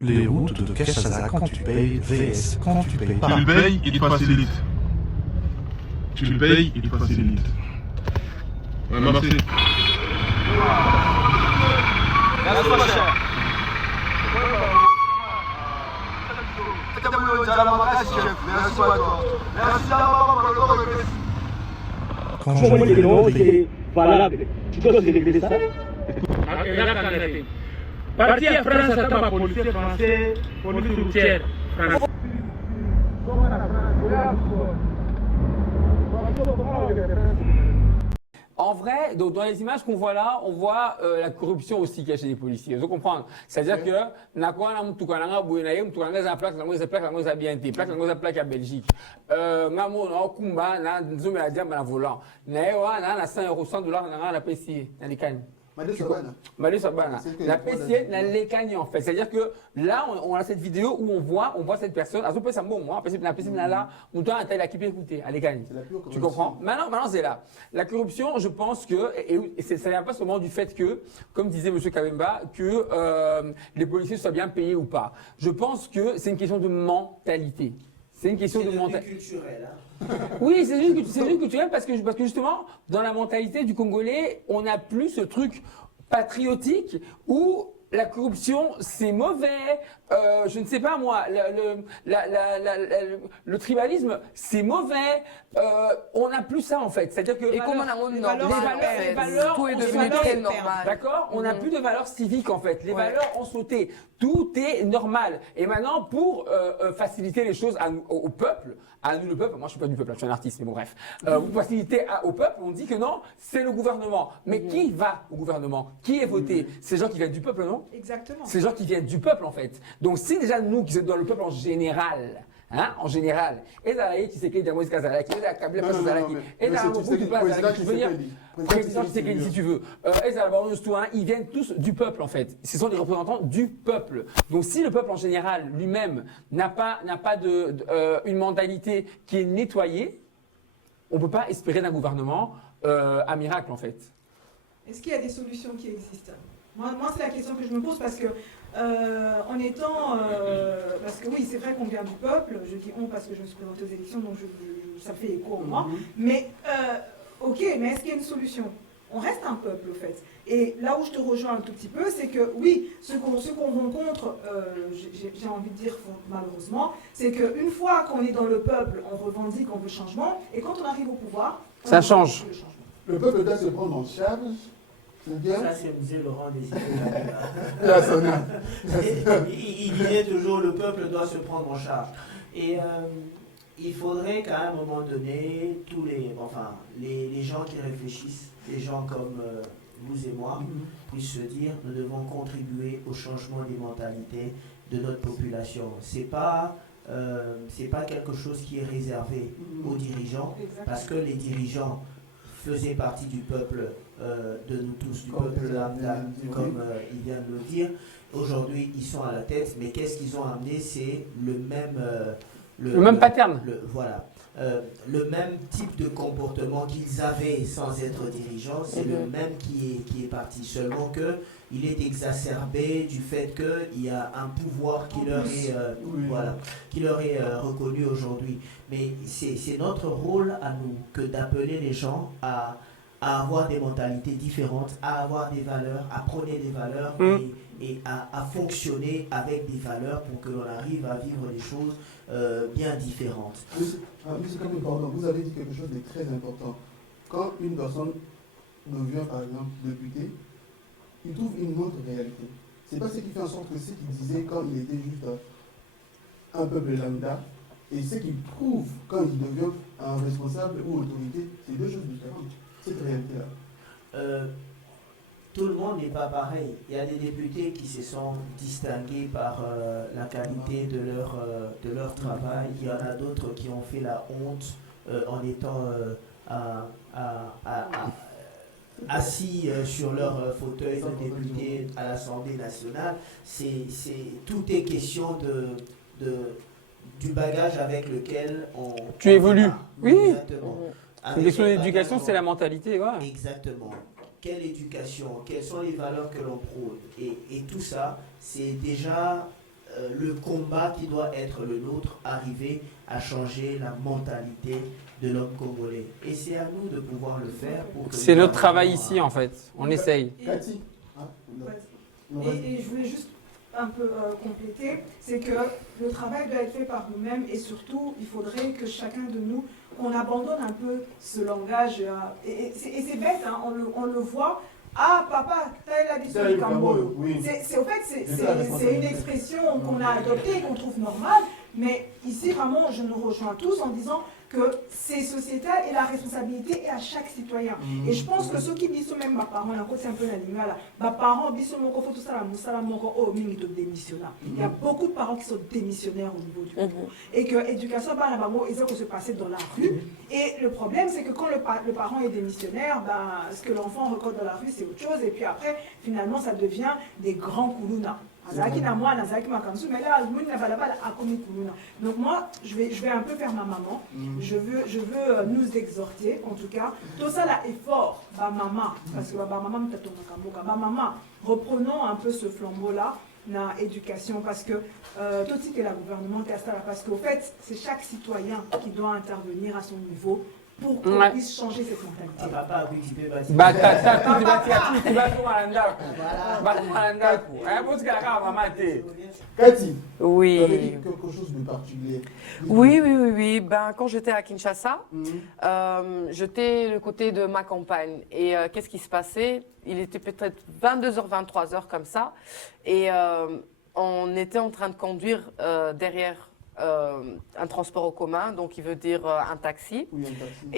Les routes de Kinshasa quand tu payes, VS quand tu payes pas. Tu le payes, il te facilite. Tu le payes, il te facilite. Ouais, merci. Merci, ma chère. Quand je vois les noms, c'est valable. Tu dois régler ça. Parti à France, attends ma policier français, police routière française. En vrai, donc dans les images qu'on voit là, on voit la corruption aussi qu'il y a chez les policiers. Vous comprenez? C'est-à-dire que nakwana mtukananga bouenaye mtukananga za plaque lango za bien été plaque lango za plaque à Belgique. Ngamo na okumba na nzome la diamba na volant. Na ewa na 100 euros, 100 dollars na la PC na likani. Malé Sabana. La PC na lekani en fait. C'est-à-dire que là, on a cette vidéo où on voit cette personne. À ce point, ça bon, moi, la PC là, on doit un qui peut écouter à lekani. Tu comprends? Maintenant, c'est là. La corruption, je pense que, et ça ne vient pas seulement du fait que, comme disait M. Kabemba, que les policiers soient bien payés ou pas. Je pense que c'est une question de mentalité. C'est une question de mentalité culturelle. Hein. Oui, c'est juste culturel parce que justement, dans la mentalité du Congolais, on n'a plus ce truc patriotique où la corruption, c'est mauvais. Je ne sais pas moi, le tribalisme, c'est mauvais. On n'a plus ça en fait. C'est-à-dire que Et comme on a les valeurs, tout est devenu très normal. D'accord, on n'a plus de valeurs civiques en fait. Les valeurs ont sauté. Tout est normal. Et maintenant, pour faciliter les choses au peuple, à nous le peuple, moi je suis pas du peuple, je suis un artiste, mais bon bref. Pour faciliter au peuple, on dit que non, c'est le gouvernement. Mais qui va au gouvernement? Qui est voté? C'est les gens qui viennent du peuple, non? Exactement. C'est les gens qui viennent du peuple en fait. Donc si déjà nous qui sommes dans le peuple en général, en général, et là, qui c'est qui est Moïse Kazalaki, et là, Kabila Kazalaki, et là, beaucoup de place, tu veux dire, président Tshisekedi si tu veux, et là, ils viennent tous du peuple en fait. Ce sont des représentants du peuple. Donc si le peuple en général lui-même n'a pas une mentalité qui est nettoyée, on ne peut pas espérer d'un gouvernement un miracle en fait. Est-ce qu'il y a des solutions qui existent? Moi c'est la question que je me pose parce que en étant, parce que oui, c'est vrai qu'on vient du peuple, je dis on parce que je me suis présentée aux élections, donc ça fait écho en moi, mais ok, mais est-ce qu'il y a une solution? On reste un peuple, au fait. Et là où je te rejoins un tout petit peu, c'est que oui, ce qu'on rencontre, j'ai envie de dire malheureusement, c'est qu'une fois qu'on est dans le peuple, on revendique, on veut changement, et quand on arrive au pouvoir, ça change. Le peuple doit se prendre en charge. Ça, c'est M. Laurent Désiré. Il disait toujours le peuple doit se prendre en charge. Et il faudrait qu'à un moment donné, tous les gens qui réfléchissent, les gens comme vous et moi, puissent se dire nous devons contribuer au changement des mentalités de notre population. C'est pas quelque chose qui est réservé aux dirigeants, parce que les dirigeants faisaient partie du peuple, de nous tous, du peuple lambda, comme il vient de le dire. Aujourd'hui, ils sont à la tête, mais qu'est-ce qu'ils ont amené? C'est le même pattern. Le même type de comportement qu'ils avaient sans être dirigeants, c'est le même qui est parti. Seulement qu'il est exacerbé du fait qu'il y a un pouvoir qui leur est reconnu aujourd'hui. Mais c'est notre rôle à nous que d'appeler les gens à avoir des mentalités différentes, à avoir des valeurs, à prôner des valeurs et à fonctionner avec des valeurs pour que l'on arrive à vivre des choses bien différentes. Monsieur Kamé, pardon, vous avez dit quelque chose de très important. Quand une personne devient, par exemple, député, il trouve une autre réalité. C'est pas ce qui fait en sorte que ce qu'il disait quand il était juste un peuple lambda, et ce qu'il prouve quand il devient un responsable ou autorité, c'est deux choses différentes. Cette réalité-là. Tout le monde n'est pas pareil. Il y a des députés qui se sont distingués par la qualité de leur travail. Il y en a d'autres qui ont fait la honte en étant assis sur leur fauteuil de député à l'Assemblée nationale. Tout est question du bagage avec lequel tu évolues. Oui. Exactement. C'est une question d'éducation, c'est la mentalité. Ouais. Exactement. Quelle éducation, quelles sont les valeurs que l'on prône. Et tout ça, c'est déjà le combat qui doit être le nôtre, arriver à changer la mentalité de l'homme congolais. Et c'est à nous de pouvoir le faire. C'est notre travail ici, en fait. On essaye. Cathy. Et je voulais juste un peu compléter, c'est que le travail doit être fait par nous-mêmes et surtout, il faudrait que chacun de nous, on abandonne un peu ce langage. Et c'est bête, hein, on le voit. Ah, papa, t'as la vision du Cameroun. C'est une expression qu'on a adoptée et qu'on trouve normale. Mais ici, vraiment, je nous rejoins tous en disant que c'est sociétal et la responsabilité est à chaque citoyen. Et je pense que ceux qui disent même ma parent, c'est un peu la ligne là, ma parent, tout ça, il y a beaucoup de parents qui sont démissionnaires au niveau du groupe. Et que l'éducation, ils ont se passer dans la rue. Et le problème, c'est que quand le parent est démissionnaire, ce que l'enfant record dans la rue, c'est autre chose. Et puis après, finalement, ça devient des grands koulouna. Donc moi, je vais un peu faire ma maman. Je veux nous exhorter, en tout cas. Tout ça là est fort, maman, parce que maman, reprenons un peu ce flambeau là, dans l'éducation, parce que tout ce que le gouvernement parce qu'au fait, c'est chaque citoyen qui doit intervenir à son niveau pour qu'on puisse changer cette mentalité. Cathy, oui. Tu avais dit quelque chose de particulier. Oui. Quand j'étais à Kinshasa, j'étais du côté de ma campagne. Et qu'est-ce qui se passait? Il était peut-être 22h, 23h comme ça. Et on était en train de conduire derrière un transport en commun, donc il veut dire un taxi. Oui, un taxi.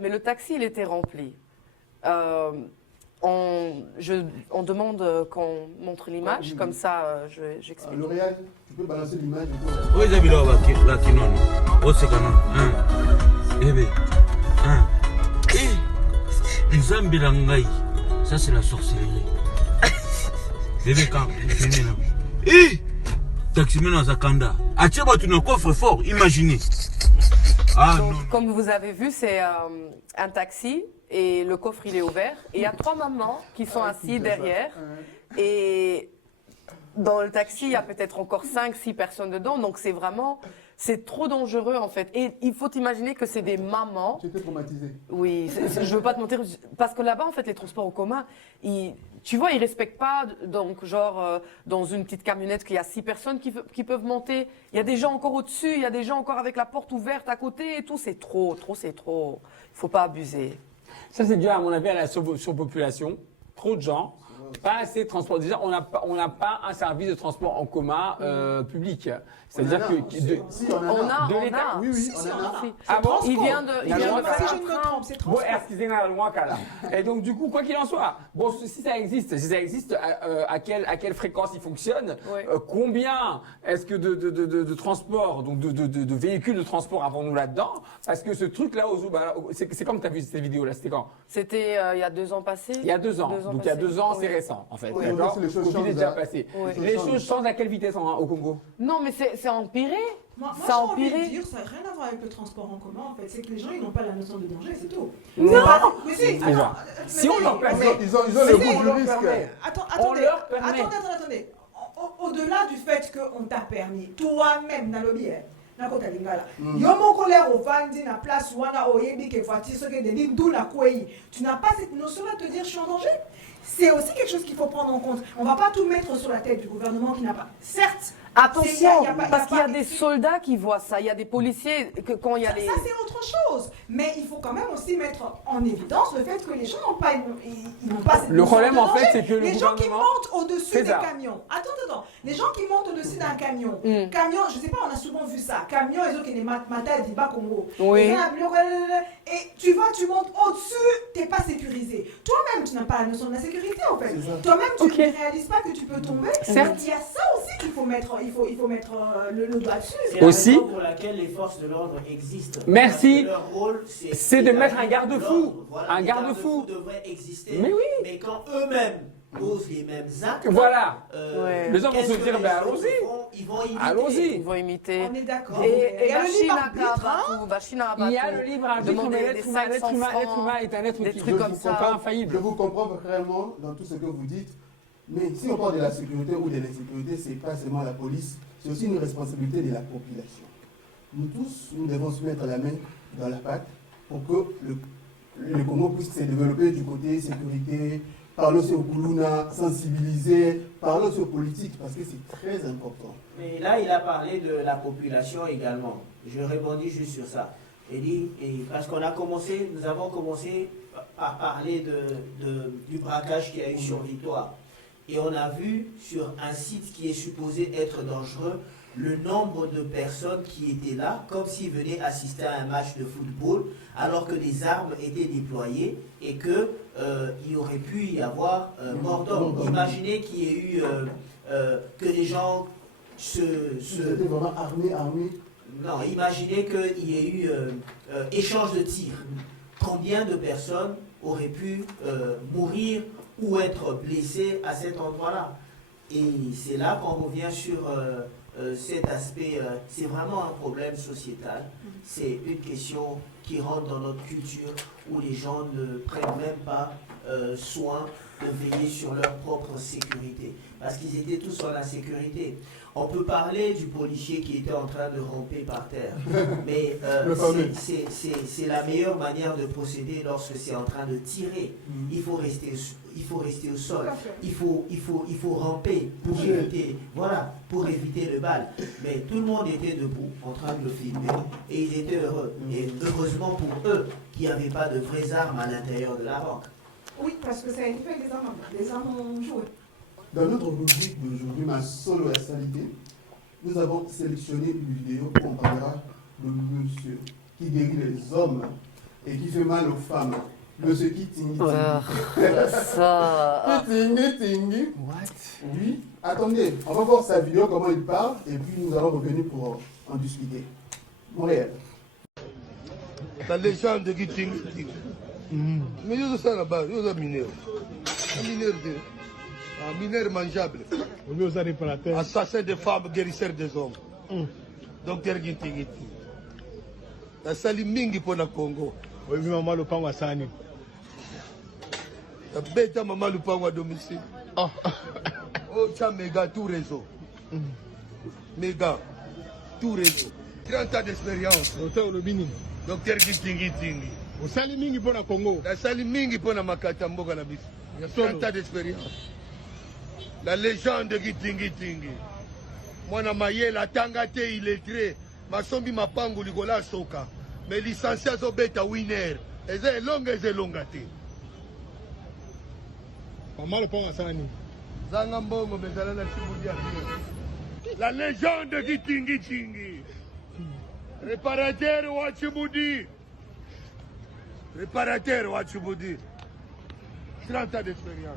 Mais le taxi, il était rempli. On demande qu'on montre l'image, comme ça j'explique. L'Oréal, tu peux balancer l'image. Ça c'est la sorcellerie. Bébé quand taximène dans Zakanda. Atieba tu n'as coffre fort, imaginez. Donc, comme vous avez vu, c'est un taxi et le coffre il est ouvert. Et il y a 3 mamans qui sont assises derrière. Et dans le taxi, il y a peut-être encore 5-6 personnes dedans. Donc c'est trop dangereux en fait. Et il faut imaginer que c'est des mamans. Tu étais traumatisée. Oui, je ne veux pas te mentir. Parce que là-bas, en fait, les transports en commun, tu vois, ils ne respectent pas, donc genre dans une petite camionnette qu'il y a 6 personnes qui peuvent monter. Il y a des gens encore au-dessus, il y a des gens encore avec la porte ouverte à côté et tout. C'est trop. Il ne faut pas abuser. Ça, c'est dû, à mon avis, à la surpopulation. Trop de gens. Pas assez de transport. Déjà, on n'a pas un service de transport en commun public. C'est-à-dire que si, on en a. De l'État. Oui, oui, on en a. Ah bon? Il vient de faire Si je ne me trompe, c'est Bon, transport. excusez-moi, loin qu'à là. Et donc, du coup, quoi qu'il en soit, bon, si ça existe, à quelle fréquence il fonctionne, Ouais. combien est-ce que de transport, donc de véhicules de transport avons-nous là-dedans? Parce que ce truc-là, c'est comme tu as vu cette vidéo-là, c'était quand? C'était il y a 2 ans passés. Il y a 2 ans. Donc, il y a 2 ans, c'est récent, en fait. D'accord? Les choses Covid est changent, déjà hein. passé. Oui. Les choses changent à quelle vitesse au Congo? Non, mais c'est empiré. Moi, Ça a j'ai envie de empiré. dire, ça n'a rien à voir avec le transport en commun, en fait. C'est que les gens, ils n'ont pas la notion de danger, c'est tout. Non. Mais si, C'est genre, si on leur permet, Ils ont le goût du risque. Attendez, leur permet. attendez. Au-delà du fait qu'on t'a permis, toi-même, dans le biais, nakota lingala. Yomo colère au vandi na place wana oyebi ke fati ce que de d'où la kwei. Tu n'as pas cette notion-là de te dire je suis en danger. C'est aussi quelque chose qu'il faut prendre en compte. On ne va pas tout mettre sur la tête du gouvernement qui n'a pas. Certes. Attention, parce qu'il y a pas- des soldats qui voient ça, il y a des policiers quand il y a les... Ça, c'est autre chose. Mais il faut quand même aussi mettre en évidence le fait que les gens n'ont pas, ils n'ont pas cette Le notion problème, de en fait, danger. c'est que le les gens qui gouvernement montent au-dessus fait des ça. camions. Attends. Les gens qui montent au-dessus d'un camion. Camion, je ne sais pas, on a souvent vu ça. Camion, ils ont qui les matas du bas Congo. Oui. Et tu vois, tu montes au-dessus, tu n'es pas sécurisé. Toi-même, tu n'as pas la notion de la sécurité, en fait. Toi-même, tu ne réalises pas que tu peux tomber. Certes. Il y a ça aussi qu'il faut mettre, il faut mettre le doigt dessus. C'est la Aussi. raison pour laquelle les forces de l'ordre existent. Merci. Parce que leur rôle, C'est de mettre un garde-fou. l'ordre. Voilà, Un les garde-fou. devraient exister. Mais oui. Mais quand eux-mêmes posent les mêmes actes, Voilà. Ouais. Les gens vont qu'est-ce se que dire, les ben autres allons-y. font? Ils vont imiter. Allons-y. Ils vont imiter. On est d'accord. Et il y a le libre Bachina arbitre, hein. Kabatu, Bachina Il y a Kabatu. le libre arbitre, Demander mais des l'être humain 500 est un être des qui trucs comme ne ça. pas Je infaillible. vous comprends vraiment dans tout ce que vous dites. Mais si on parle de la sécurité ou de l'insécurité, ce n'est pas seulement la police, c'est aussi une responsabilité de la population. Nous tous, nous devons se mettre la main dans la pâte pour que le Congo puisse se développer du côté sécurité, parler sur Koulouna, sensibiliser, parler sur politique, parce que c'est très important. Mais là, il a parlé de la population également. Je rebondis juste sur ça. Parce qu'on a commencé, nous avons commencé par parler du braquage qu'il y a eu sur Victoire. Et on a vu sur un site qui est supposé être dangereux, le nombre de personnes qui étaient là, comme s'ils venaient assister à un match de football, alors que des armes étaient déployées et que il aurait pu y avoir mort d'homme. Imaginez qu'il y ait eu que les gens Ils étaient vraiment armés. Non, imaginez qu'il y ait eu échange de tirs. Combien de personnes auraient pu mourir ou être blessées à cet endroit-là? Et c'est là qu'on revient sur cet aspect. C'est vraiment un problème sociétal. C'est une question qui rentre dans notre culture où les gens ne prennent même pas soin de veiller sur leur propre sécurité. Parce qu'ils étaient tous dans la sécurité. On peut parler du policier qui était en train de ramper par terre, mais c'est la meilleure manière de procéder lorsque c'est en train de tirer. Il faut rester au sol. Il faut ramper pour éviter, pour éviter le bal. Mais tout le monde était debout en train de le filmer et ils étaient heureux. Et heureusement pour eux qui n'avaient pas de vraies armes à l'intérieur de la banque. Oui, parce que ça a été fait avec des armes. Les armes ont joué. Dans notre rubrique d'aujourd'hui, ma solo salité, nous avons sélectionné une vidéo où on parlera de monsieur qui guérit les hommes et qui fait mal aux femmes. Monsieur qui tingi. Ça. Tingi. What? Oui. Attendez, on va voir sa vidéo, comment il parle, et puis nous allons revenir pour en discuter. Montréal. La légende de Tingi. Mais il y a ça là-bas, il y a un mineur. Un mineur de. Un mineur mangeable. Assassin de femmes, guérisseur des hommes. Docteur Gintingiti. La sali mingi pour le Congo. Oui, maman le pango à Sani. La bête à maman le pango à domicile. Oh, tiens, méga, tout réseau. Méga, tout réseau. 30 ans d'expérience. Docteur Gintingiti. La sali mingi pour le Congo. La sali mingi pour le Makatamboga na biso. 30 ans d'expérience. La légende Gitingi. Mwana mayela tangate illettré. Masombi mapangu ligola soka. Mais licencié zo beta winner. Eze longa te. La légende de Tingi Tingi. Réparateur Wachiboudi. Réparateur Wachiboudi. 30 ans d'expérience.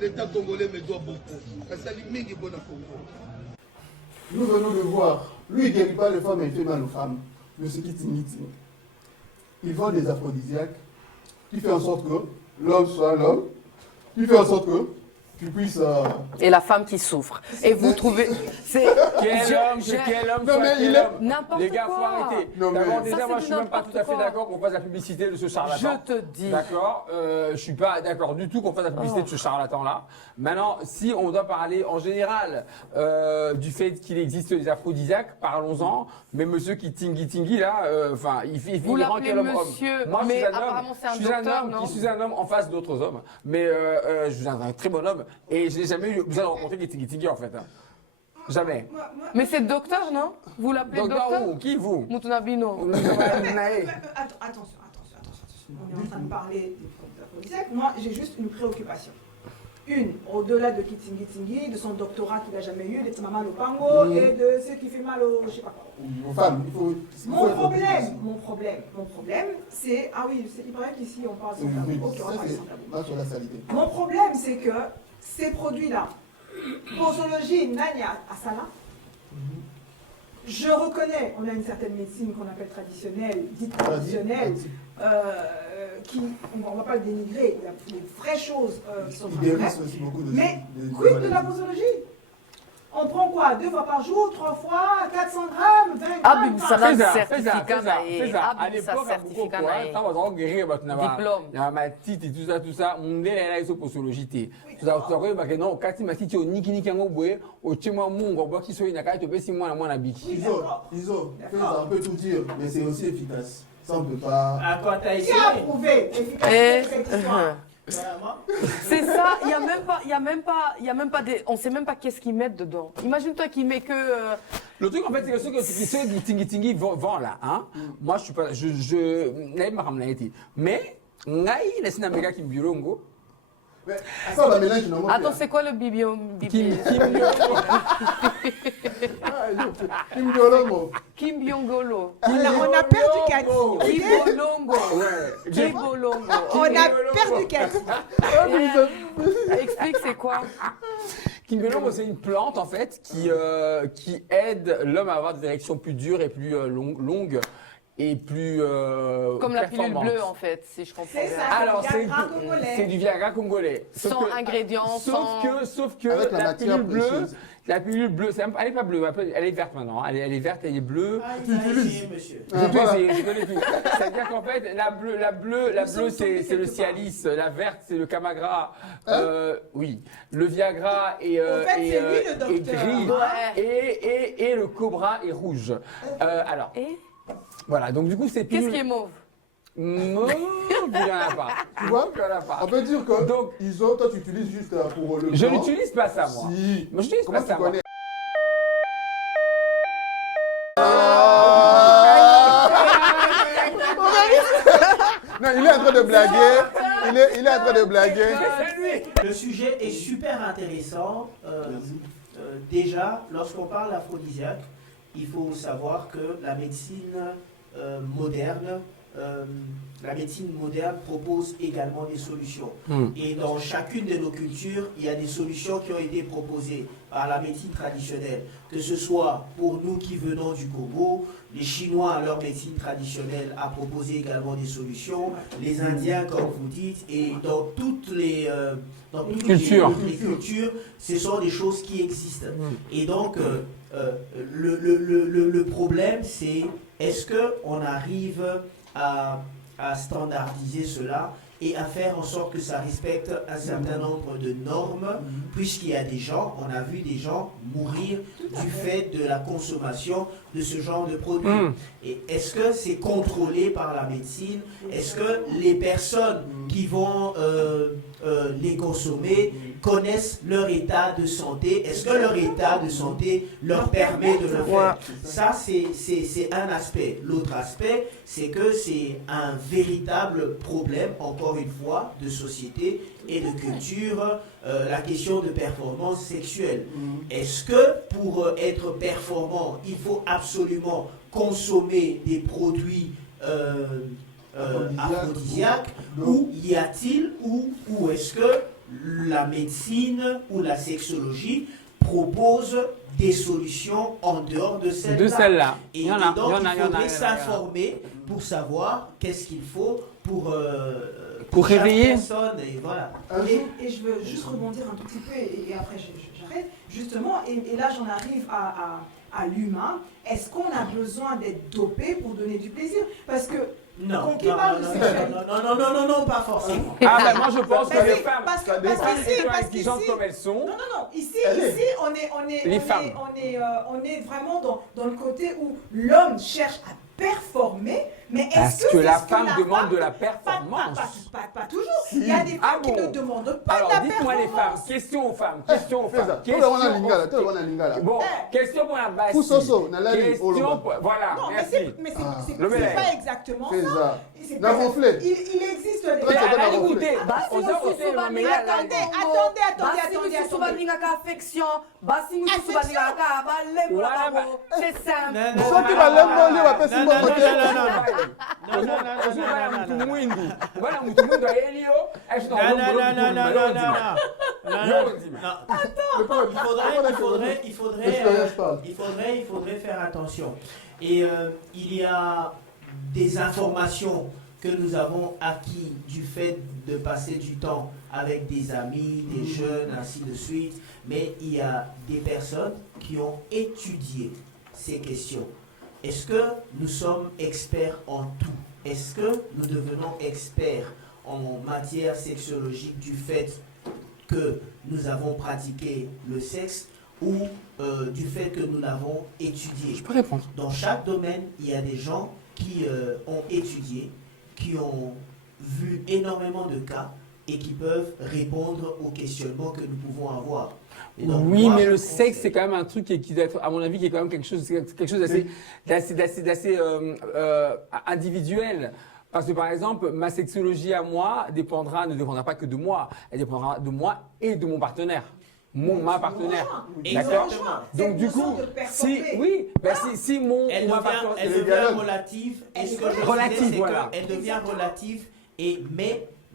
L'État congolais me doit beaucoup. Nous venons de voir, lui il ne guérit pas les femmes, il fait mal aux femmes. Le Tingi. Il vend des aphrodisiaques qui fait en sorte que l'homme soit l'homme, qui fait en sorte que tu puisses... Et la femme qui souffre. Et vous trouvez... Quel homme Non, mais il est... N'importe Les gars, faut quoi. arrêter. Non, mais- D'abord, déjà, Ça, moi, c'est je suis même pas n'importe tout à fait quoi. d'accord qu'on fasse la publicité de ce charlatan. Je te dis. D'accord, je suis pas d'accord du tout qu'on fasse la publicité de ce charlatan-là. Maintenant, si on doit parler en général du fait qu'il existe des aphrodisiaques, parlons-en. Mais monsieur qui tingi là, enfin, il Vous rend l'appelez quel homme monsieur, homme. Moi, mais je suis un homme, apparemment, c'est un je suis un docteur, homme non qui suis un homme en face d'autres hommes. Mais je suis un très bon homme et je n'ai jamais eu besoin de rencontrer des tingi en fait. Hein. Jamais. Mais c'est le docteur, non? Vous l'appelez Docteur docteur? où? Qui vous? Moutounabino. Attention. On est en train de parler des aphrodisiaques. Moi, j'ai juste une préoccupation. Une, au-delà de Kitingi, de son doctorat qu'il n'a jamais eu, de sa maman Lopango et de ce qui fait mal aux, je sais pas quoi. Aux femmes, il faut... Mon problème, c'est... Ah oui, il paraît qu'ici, on parle sans tabou. Ok, on parle sans tabou. Pas sur la saleté. Mon problème, c'est que ces produits-là, posologie, Nanya, Asala, je reconnais, on a une certaine médecine qu'on appelle traditionnelle, dite traditionnelle, qui, on ne va pas le dénigrer, il y a des vraies choses qui sont vraies. Aussi beaucoup de... Mais quid de la posologie? On prend quoi? 2 fois par jour, 3 fois, 400 grammes, 20 grammes? Ah, mais ça va Fais certificat. ça. À l'époque, à certificat. Bukoko, Diplôme. il y a ma petite et tout ça, on est là, ils sont posologie. Tout ça, non, quand il m'a dit, niki yango boye, au tchema mungo, boki so inaka, tu peux si moi la biki. Iso, on peut tout dire, mais c'est aussi efficace. Ça, on peut pas... À quoi t'as Qui essayé? a prouvé l'efficacité de cette histoire? C'est ça, il y a même pas des, on sait même pas qu'est-ce qu'ils mettent dedans. Imagine-toi qu'ils mettent que Le truc en fait c'est que ceux qui tingi vont là, hein. Moi je suis pas, n'aime pas comme été. Mais ngai laisse na mega qui biolongo. Mais ça, on la mélange normalement. Attends, c'est quoi le bibio? Kim Biolongo. Kim Biongolo. On a perdu Cathy. Kibolongo. Ouais. Kibolongo. On a perdu Cathy. Explique c'est quoi? Kimbolongo, c'est une plante en fait qui aide l'homme à avoir des érections plus dures et plus longues. Et plus comme la pilule performante. bleue en fait, si je comprends C'est bien. ça. Alors congolais. c'est du Viagra congolais. Sans ingrédients, sauf que Avec la la matière pilule bleue, précieuse. elle n'est pas bleue, elle est verte maintenant. Elle est verte, elle est bleue. Tu utilises, monsieur. Je connais tout. C'est-à-dire qu'en fait, la bleue c'est le Cialis, la verte c'est le Camagra. Oui, le Viagra est gris et le Cobra est rouge. Alors. Voilà, donc du coup, c'est Qu'est-ce qui est mauve? Mauve, il n'y en a pas. Tu vois, il n'y en a pas. on peut dire que Donc, toi tu utilises juste pour le je blanc. n'utilise pas ça, moi. Si. Moi, je n'utilise Comment pas ça, tu moi. connais? Non, il est en train de blaguer. Il est en train de blaguer. Le sujet est super intéressant. Déjà, lorsqu'on parle d'aphrodisiaque, il faut savoir que la médecine moderne propose également des solutions. Et dans chacune de nos cultures, il y a des solutions qui ont été proposées par la médecine traditionnelle. Que ce soit pour nous qui venons du Congo, les Chinois, leur médecine traditionnelle a proposé également des solutions. Les Indiens, comme vous dites, et dans toutes les cultures, ce sont des choses qui existent. Et donc, le problème, c'est est-ce qu'on arrive à standardiser cela et à faire en sorte que ça respecte un certain nombre de normes, puisqu'il y a des gens, on a vu des gens mourir du fait de la consommation de ce genre de produits. Et est-ce que c'est contrôlé par la médecine? Est-ce que les personnes qui vont les consommer connaissent leur état de santé. Est-ce que leur état de santé leur permet de le faire? Ça, c'est un aspect. L'autre aspect, c'est que c'est un véritable problème, encore une fois, de société et de culture, la question de performance sexuelle. Est-ce que pour être performant, il faut absolument consommer des produits aphrodisiaques, ou y a-t-il, ou est-ce que la médecine ou la sexologie propose des solutions en dehors de celle-là? Et donc, il faudrait s'informer pour savoir qu'est-ce qu'il faut pour réveiller. Et, voilà. Et je veux juste rebondir un tout petit peu, et après j'arrête. Justement, et là j'en arrive à l'humain. Est-ce qu'on a besoin d'être dopé pour donner du plaisir? Parce que non, non, pas forcément. Ah ben moi je pense que les femmes, parce exigeantes comme elles sont. Non, ici on est vraiment dans le côté où l'homme cherche à performer, mais est-ce que la femme demande de la performance? Pas toujours. Il y a des femmes qui ne demandent pas de la performance. Alors dites-moi les femmes, question aux femmes. Bon, question pour la base. Voilà, non, merci. Mais c'est pas exactement ça. Il existe des... Il faudrait faire attention. Et il y a des informations que nous avons acquis du fait de passer du temps avec des amis, des jeunes, ainsi de suite. Mais il y a des personnes qui ont étudié ces questions. Est-ce que nous sommes experts en tout? Est-ce que nous devenons experts en matière sexologique du fait que nous avons pratiqué le sexe, ou du fait que nous l'avons étudié? Je peux répondre. Dans chaque domaine, il y a des gens qui ont étudié, qui ont vu énormément de cas et qui peuvent répondre aux questionnements que nous pouvons avoir. Donc, oui, mais le sexe, c'est quand même un truc qui doit être, à mon avis, qui est quand même quelque chose d'assez individuel. Parce que par exemple, ma sexologie à moi ne dépendra pas que de moi. Elle dépendra de moi et de mon partenaire. Ma partenaire. D'accord. Donc du coup, si mon partenaire, elle devient relative. Est-ce que je disais, voilà. Elle devient relative, elle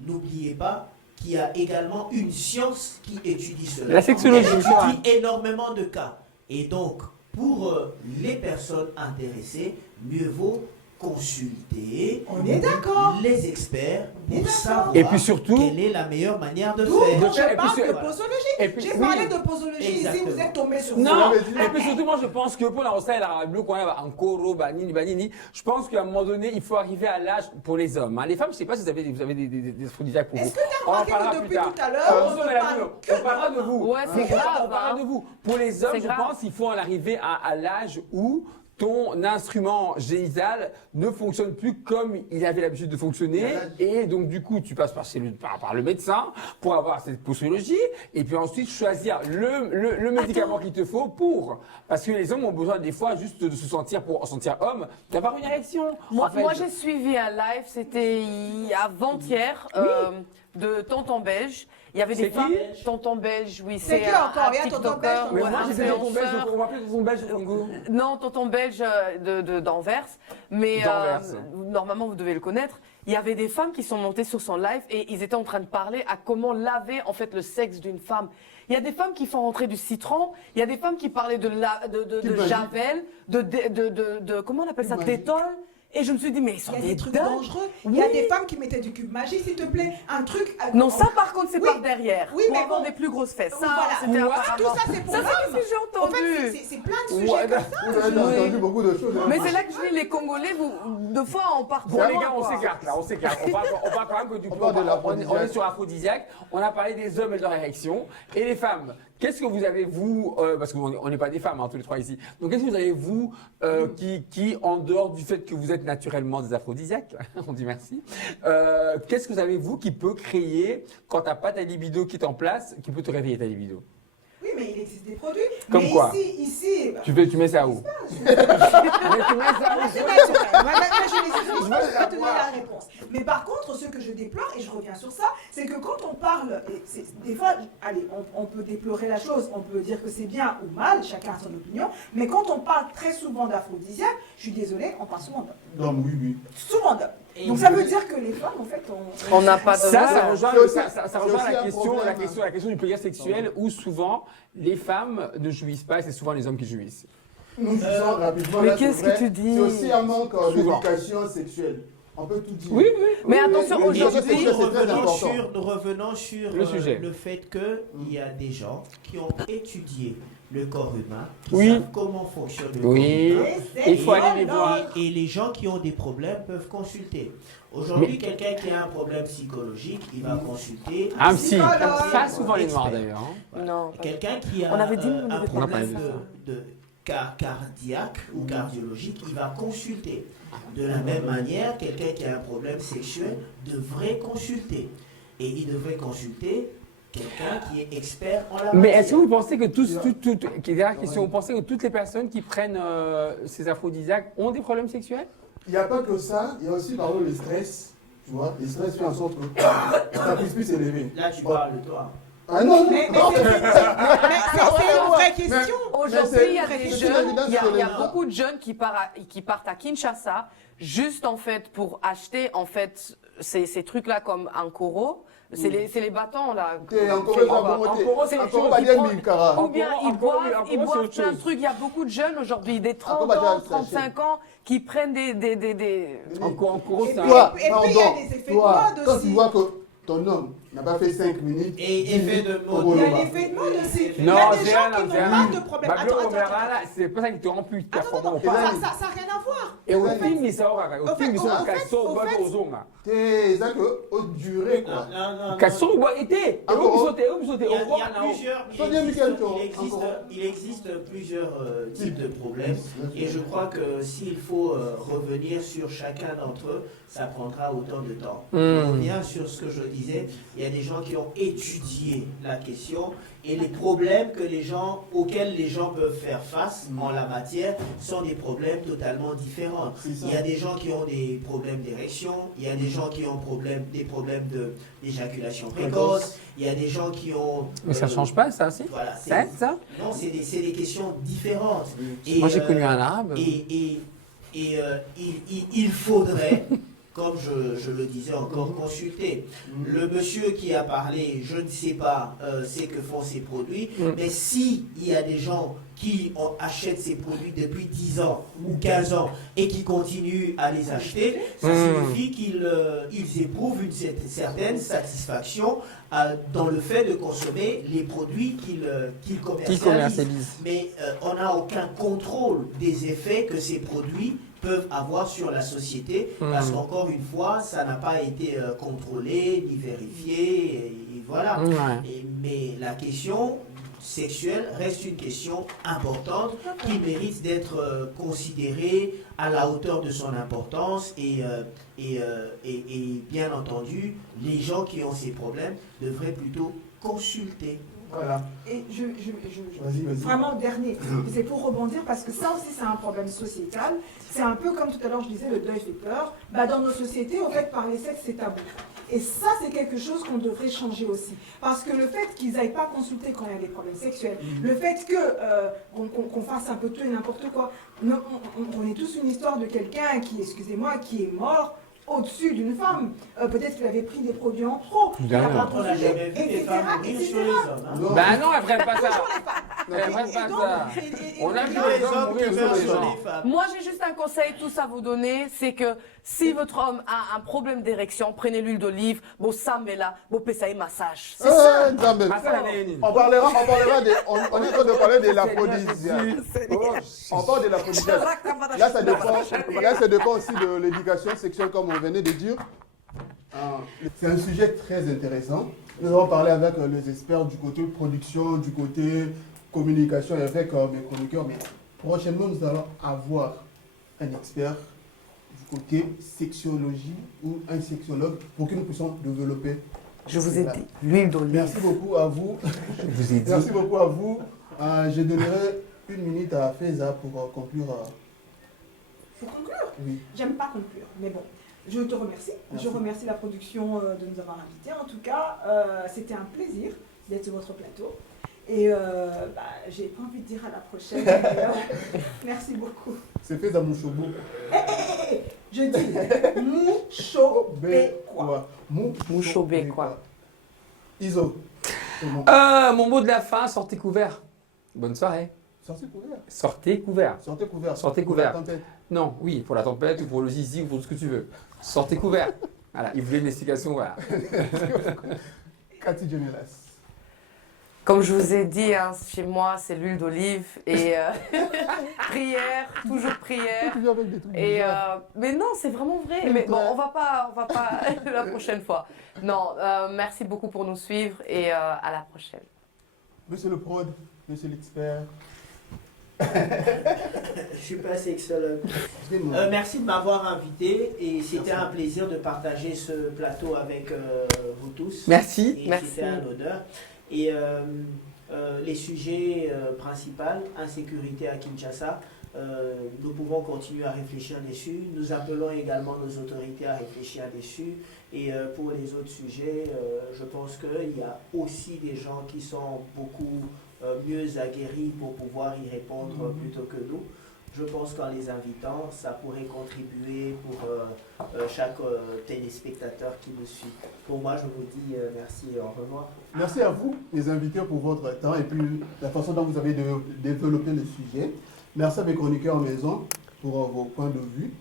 n'oubliez pas qu'il y a également une science qui étudie cela. La sexologie étudie énormément de cas. Et donc, pour les personnes intéressées, mieux vaut consulter les experts pour savoir et puis surtout, quelle est la meilleure manière de faire. Je parle de posologie. J'ai parlé de posologie ici, vous êtes tombé sur ça. Non, et puis surtout, moi je pense que pour la Rossa et la Bleu, qu'on a encore Banini, je pense qu'à un moment donné, il faut arriver à l'âge pour les hommes. Hein. Les femmes, je ne sais pas si vous avez des aphrodisiaques pour vous. Est-ce que tu as remarqué que depuis tout à l'heure, on parlera de vous. Ouais, c'est grave. On parlera de vous. Pour les hommes, je pense qu'il faut en arriver à l'âge où ton instrument génital ne fonctionne plus comme il avait l'habitude de fonctionner, et donc du coup tu passes par le médecin pour avoir cette posologie, et puis ensuite choisir le médicament qu'il te faut parce que les hommes ont besoin des fois juste de se sentir, pour se sentir homme, d'avoir une érection. Moi j'ai suivi un live, c'était avant-hier, de Tonton Belge. Il y avait des femmes. Tonton Belge, oui, c'est qui encore? Il y a Tonton Belge. Mais moi j'ai fait Tonton Belge, on va appeler Tonton Belge. Non, Tonton Belge d'Anvers. Mais normalement vous devez le connaître. Il y avait des femmes qui sont montées sur son live et ils étaient en train de parler à comment laver en fait le sexe d'une femme. Il y a des femmes qui font rentrer du citron, il y a des femmes qui parlaient de javel, de comment on appelle ça, tétol. Et je me suis dit, mais ils sont des trucs dangereux. Il y a des femmes qui mettaient du cube magie, s'il te plaît. Un truc. Non, ça par contre, c'est par derrière. Oui, pour mais avoir des plus grosses fesses. Ça, voilà. Tout ça, c'est pour l'homme. Ça, c'est ce que j'ai entendu. En fait, c'est plein de sujets comme ça. J'ai entendu beaucoup de choses. Mais c'est là que je dis, les Congolais, deux fois, on part. Bon, les gars, on s'écarte là, on s'écarte. On va quand même que du coup, on est sur aphrodisiaque. On a parlé des hommes et de leur érection. Et les femmes. Qu'est-ce que vous avez, vous, parce qu'on n'est pas des femmes, hein, tous les trois ici, donc qu'est-ce que vous avez, vous, qui, en dehors du fait que vous êtes êtes naturellement des aphrodisiaques, on dit merci. Qu'est-ce que vous avez, vous, qui peut créer, quand tu n'as pas ta libido qui est en place, qui peut te réveiller ta libido? Oui, mais il existe des produits. Comme mais quoi ici, tu mets ça où? Mais tu mets ça où? C'est naturel. Moi, je vais te donner la réponse. Mais par contre, ce que je déplore, et je reviens sur ça, c'est que quand on parle, et des fois, allez, on peut déplorer la chose, on peut dire que c'est bien ou mal, chacun a son opinion, mais quand on parle très souvent d'aphrodisiaque, je suis désolée, on parle souvent d'hommes. Non, oui, oui. Souvent d'hommes. Donc ça veut dire que les femmes, en fait, on n'a pas de ça rejoint, ça rejoint la problème. question du plaisir sexuel où souvent les femmes ne jouissent pas et c'est souvent les hommes qui jouissent. Nous jouissons rapidement. Mais qu'est-ce que tu dis? C'est aussi un manque d'éducation sexuelle. On peut tout dire. Oui, oui. Mais attention, aujourd'hui, nous revenons sur le sujet. Le fait qu'il y a des gens qui ont étudié le corps humain, qui savent comment fonctionne le corps humain. Il faut aller les voir. Et les gens qui ont des problèmes peuvent consulter. Aujourd'hui, quelqu'un qui a un problème psychologique, il va consulter un psy. Pas souvent les noirs d'ailleurs. Non. Quelqu'un qui a un problème de cardiaque ou cardiologique, il va consulter. De la même manière, quelqu'un qui a un problème sexuel devrait consulter. Et il devrait consulter quelqu'un qui est expert en la matière. Mais est-ce que vous pensez que vous pensez que toutes les personnes qui prennent ces aphrodisiaques ont des problèmes sexuels? Il n'y a pas que ça, il y a aussi par exemple le stress. Tu vois, le stress fait en sorte que ça puisse plus s'élever. Là, tu parles de toi. Ah non, mais c'est une vraie question. Aujourd'hui, il y a des jeunes, il y a beaucoup de jeunes qui partent à Kinshasa juste en fait pour acheter en fait ces trucs-là comme un Koro. C'est les bâtons là. Ou bien ils boivent plein de trucs. Il y a beaucoup de jeunes aujourd'hui, des 30 ans, 35 ans, qui prennent des... En Koro, ça... Toi, quand tu vois que ton homme n'a pas fait 5 minutes. Et effet de mode. Il y a l'effet de mode aussi. Non, il y a des gens qui n'ont pas de problème. Attends. C'est pas ça qui te rend plus performant ou pas. Ça n'a rien à voir. Et au film, ils sont en cassons, aux zones. C'est ça que haute durée quoi. Cassons, été. Il existe plusieurs types de problèmes et je crois que s'il faut revenir sur chacun d'entre eux, ça prendra autant de temps. On revient sur ce que je disais, il y a des gens qui ont étudié la question et les problèmes auxquels les gens peuvent faire face en la matière sont des problèmes totalement différents. Il y a des gens qui ont des problèmes d'érection, il y a des gens qui ont des problèmes d'éjaculation précoce, il y a des gens qui ont... Mais ça ne change pas ça aussi? Voilà, ça? Non, c'est des questions différentes. Et, moi j'ai connu un arabe. Il faudrait... Comme je le disais encore, consulter. Le monsieur qui a parlé, je ne sais pas ce que font ces produits, mais s'il y a des gens qui achètent ces produits depuis 10 ans ou 15 ans et qui continuent à les acheter, ça signifie qu'ils éprouvent une certaine satisfaction dans le fait de consommer les produits qu'ils commercialisent. Mais on n'a aucun contrôle des effets que ces produits peuvent avoir sur la société, parce qu'encore une fois, ça n'a pas été contrôlé, ni vérifié, et voilà. Mais la question sexuelle reste une question importante qui mérite d'être considérée à la hauteur de son importance et bien entendu, les gens qui ont ces problèmes devraient plutôt consulter. Voilà. Et vraiment dernier, c'est pour rebondir parce que ça aussi c'est un problème sociétal. C'est un peu comme tout à l'heure je disais, le deuil fait peur. Dans nos sociétés, en fait, parler sexe c'est tabou. Et ça c'est quelque chose qu'on devrait changer aussi. Parce que le fait qu'ils n'aillent pas consulter quand il y a des problèmes sexuels, le fait qu'on fasse un peu tout et n'importe quoi, on est tous une histoire de quelqu'un qui, excusez-moi, qui est mort au-dessus d'une femme. Peut-être qu'il avait pris des produits en trop. On n'a jamais vu des femmes mourir sur les hommes. Ben non, elles ne prennent pas ça. Elles ne prennent pas ça. On a vu les hommes qui meurent sur les femmes. Moi, j'ai juste un conseil tous à vous donner, c'est que si votre homme a un problème d'érection, prenez l'huile d'olive, bon ça mais là, bon pessaye massage. C'est ça. On est en train de parler de l'aphrodisiaque. On parle de l'aphrodisiaque. Là, ça dépend aussi de l'éducation sexuelle, comme on venait de dire. C'est un sujet très intéressant. Nous allons parler avec les experts du côté production, du côté communication et avec mes chroniqueurs. Mais prochainement, nous allons avoir un expert du côté sexologie ou un sexologue pour que nous puissions développer. Je vous ai dit, l'huile d'olive. Merci beaucoup à vous. Je vous ai dit. Merci beaucoup à vous. Je donnerai 1 minute à Feza pour conclure. Pour conclure? Oui. J'aime pas conclure, mais bon. Je te remercie. Merci. Je remercie la production de nous avoir invités. En tout cas, c'était un plaisir d'être sur votre plateau. Et j'ai pas envie de dire à la prochaine. Merci beaucoup. C'est Feza Mouchobo. Je dis Mouchobécois. Mouchobécois. Iso. Mon mot de la fin, sortez couvert. Bonne soirée. Sortez couvert. Sortez couvert. Sortez couvert. Sortez Pour la couvert. tempête. Non, oui, pour la tempête ou pour le zizi ou pour tout ce que tu veux. Sortez couvert. Voilà, il voulait une explication, voilà. Cathy Gemelas. Comme je vous ai dit, hein, chez moi, c'est l'huile d'olive et prière, toujours prière. Et, mais non, c'est vraiment vrai. Mais bon, on va pas la prochaine fois. Non, merci beaucoup pour nous suivre et à la prochaine. Monsieur le prod, monsieur l'expert. Je suis pas sexologue. Merci de m'avoir invité et c'était un plaisir de partager ce plateau avec vous tous. Merci. Et c'était un honneur. Et les sujets principaux, insécurité à Kinshasa, nous pouvons continuer à réfléchir dessus. Nous appelons également nos autorités à réfléchir dessus. Et pour les autres sujets, je pense qu'il y a aussi des gens qui sont beaucoup mieux aguerris pour pouvoir y répondre plutôt que nous. Je pense qu'en les invitant, ça pourrait contribuer pour chaque téléspectateur qui nous suit. Pour moi, je vous dis merci et au revoir. Merci à vous, les invités, pour votre temps et puis la façon dont vous avez développé le sujet. Merci à mes chroniqueurs en maison pour vos points de vue.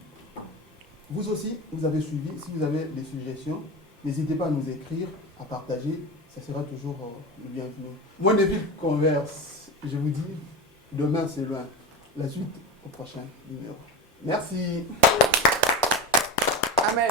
Vous aussi, vous avez suivi. Si vous avez des suggestions, n'hésitez pas à nous écrire, à partager. Ça sera toujours le bienvenu. Moi, David Converse, je vous dis, demain c'est loin. La suite au prochain numéro. Merci. Amen.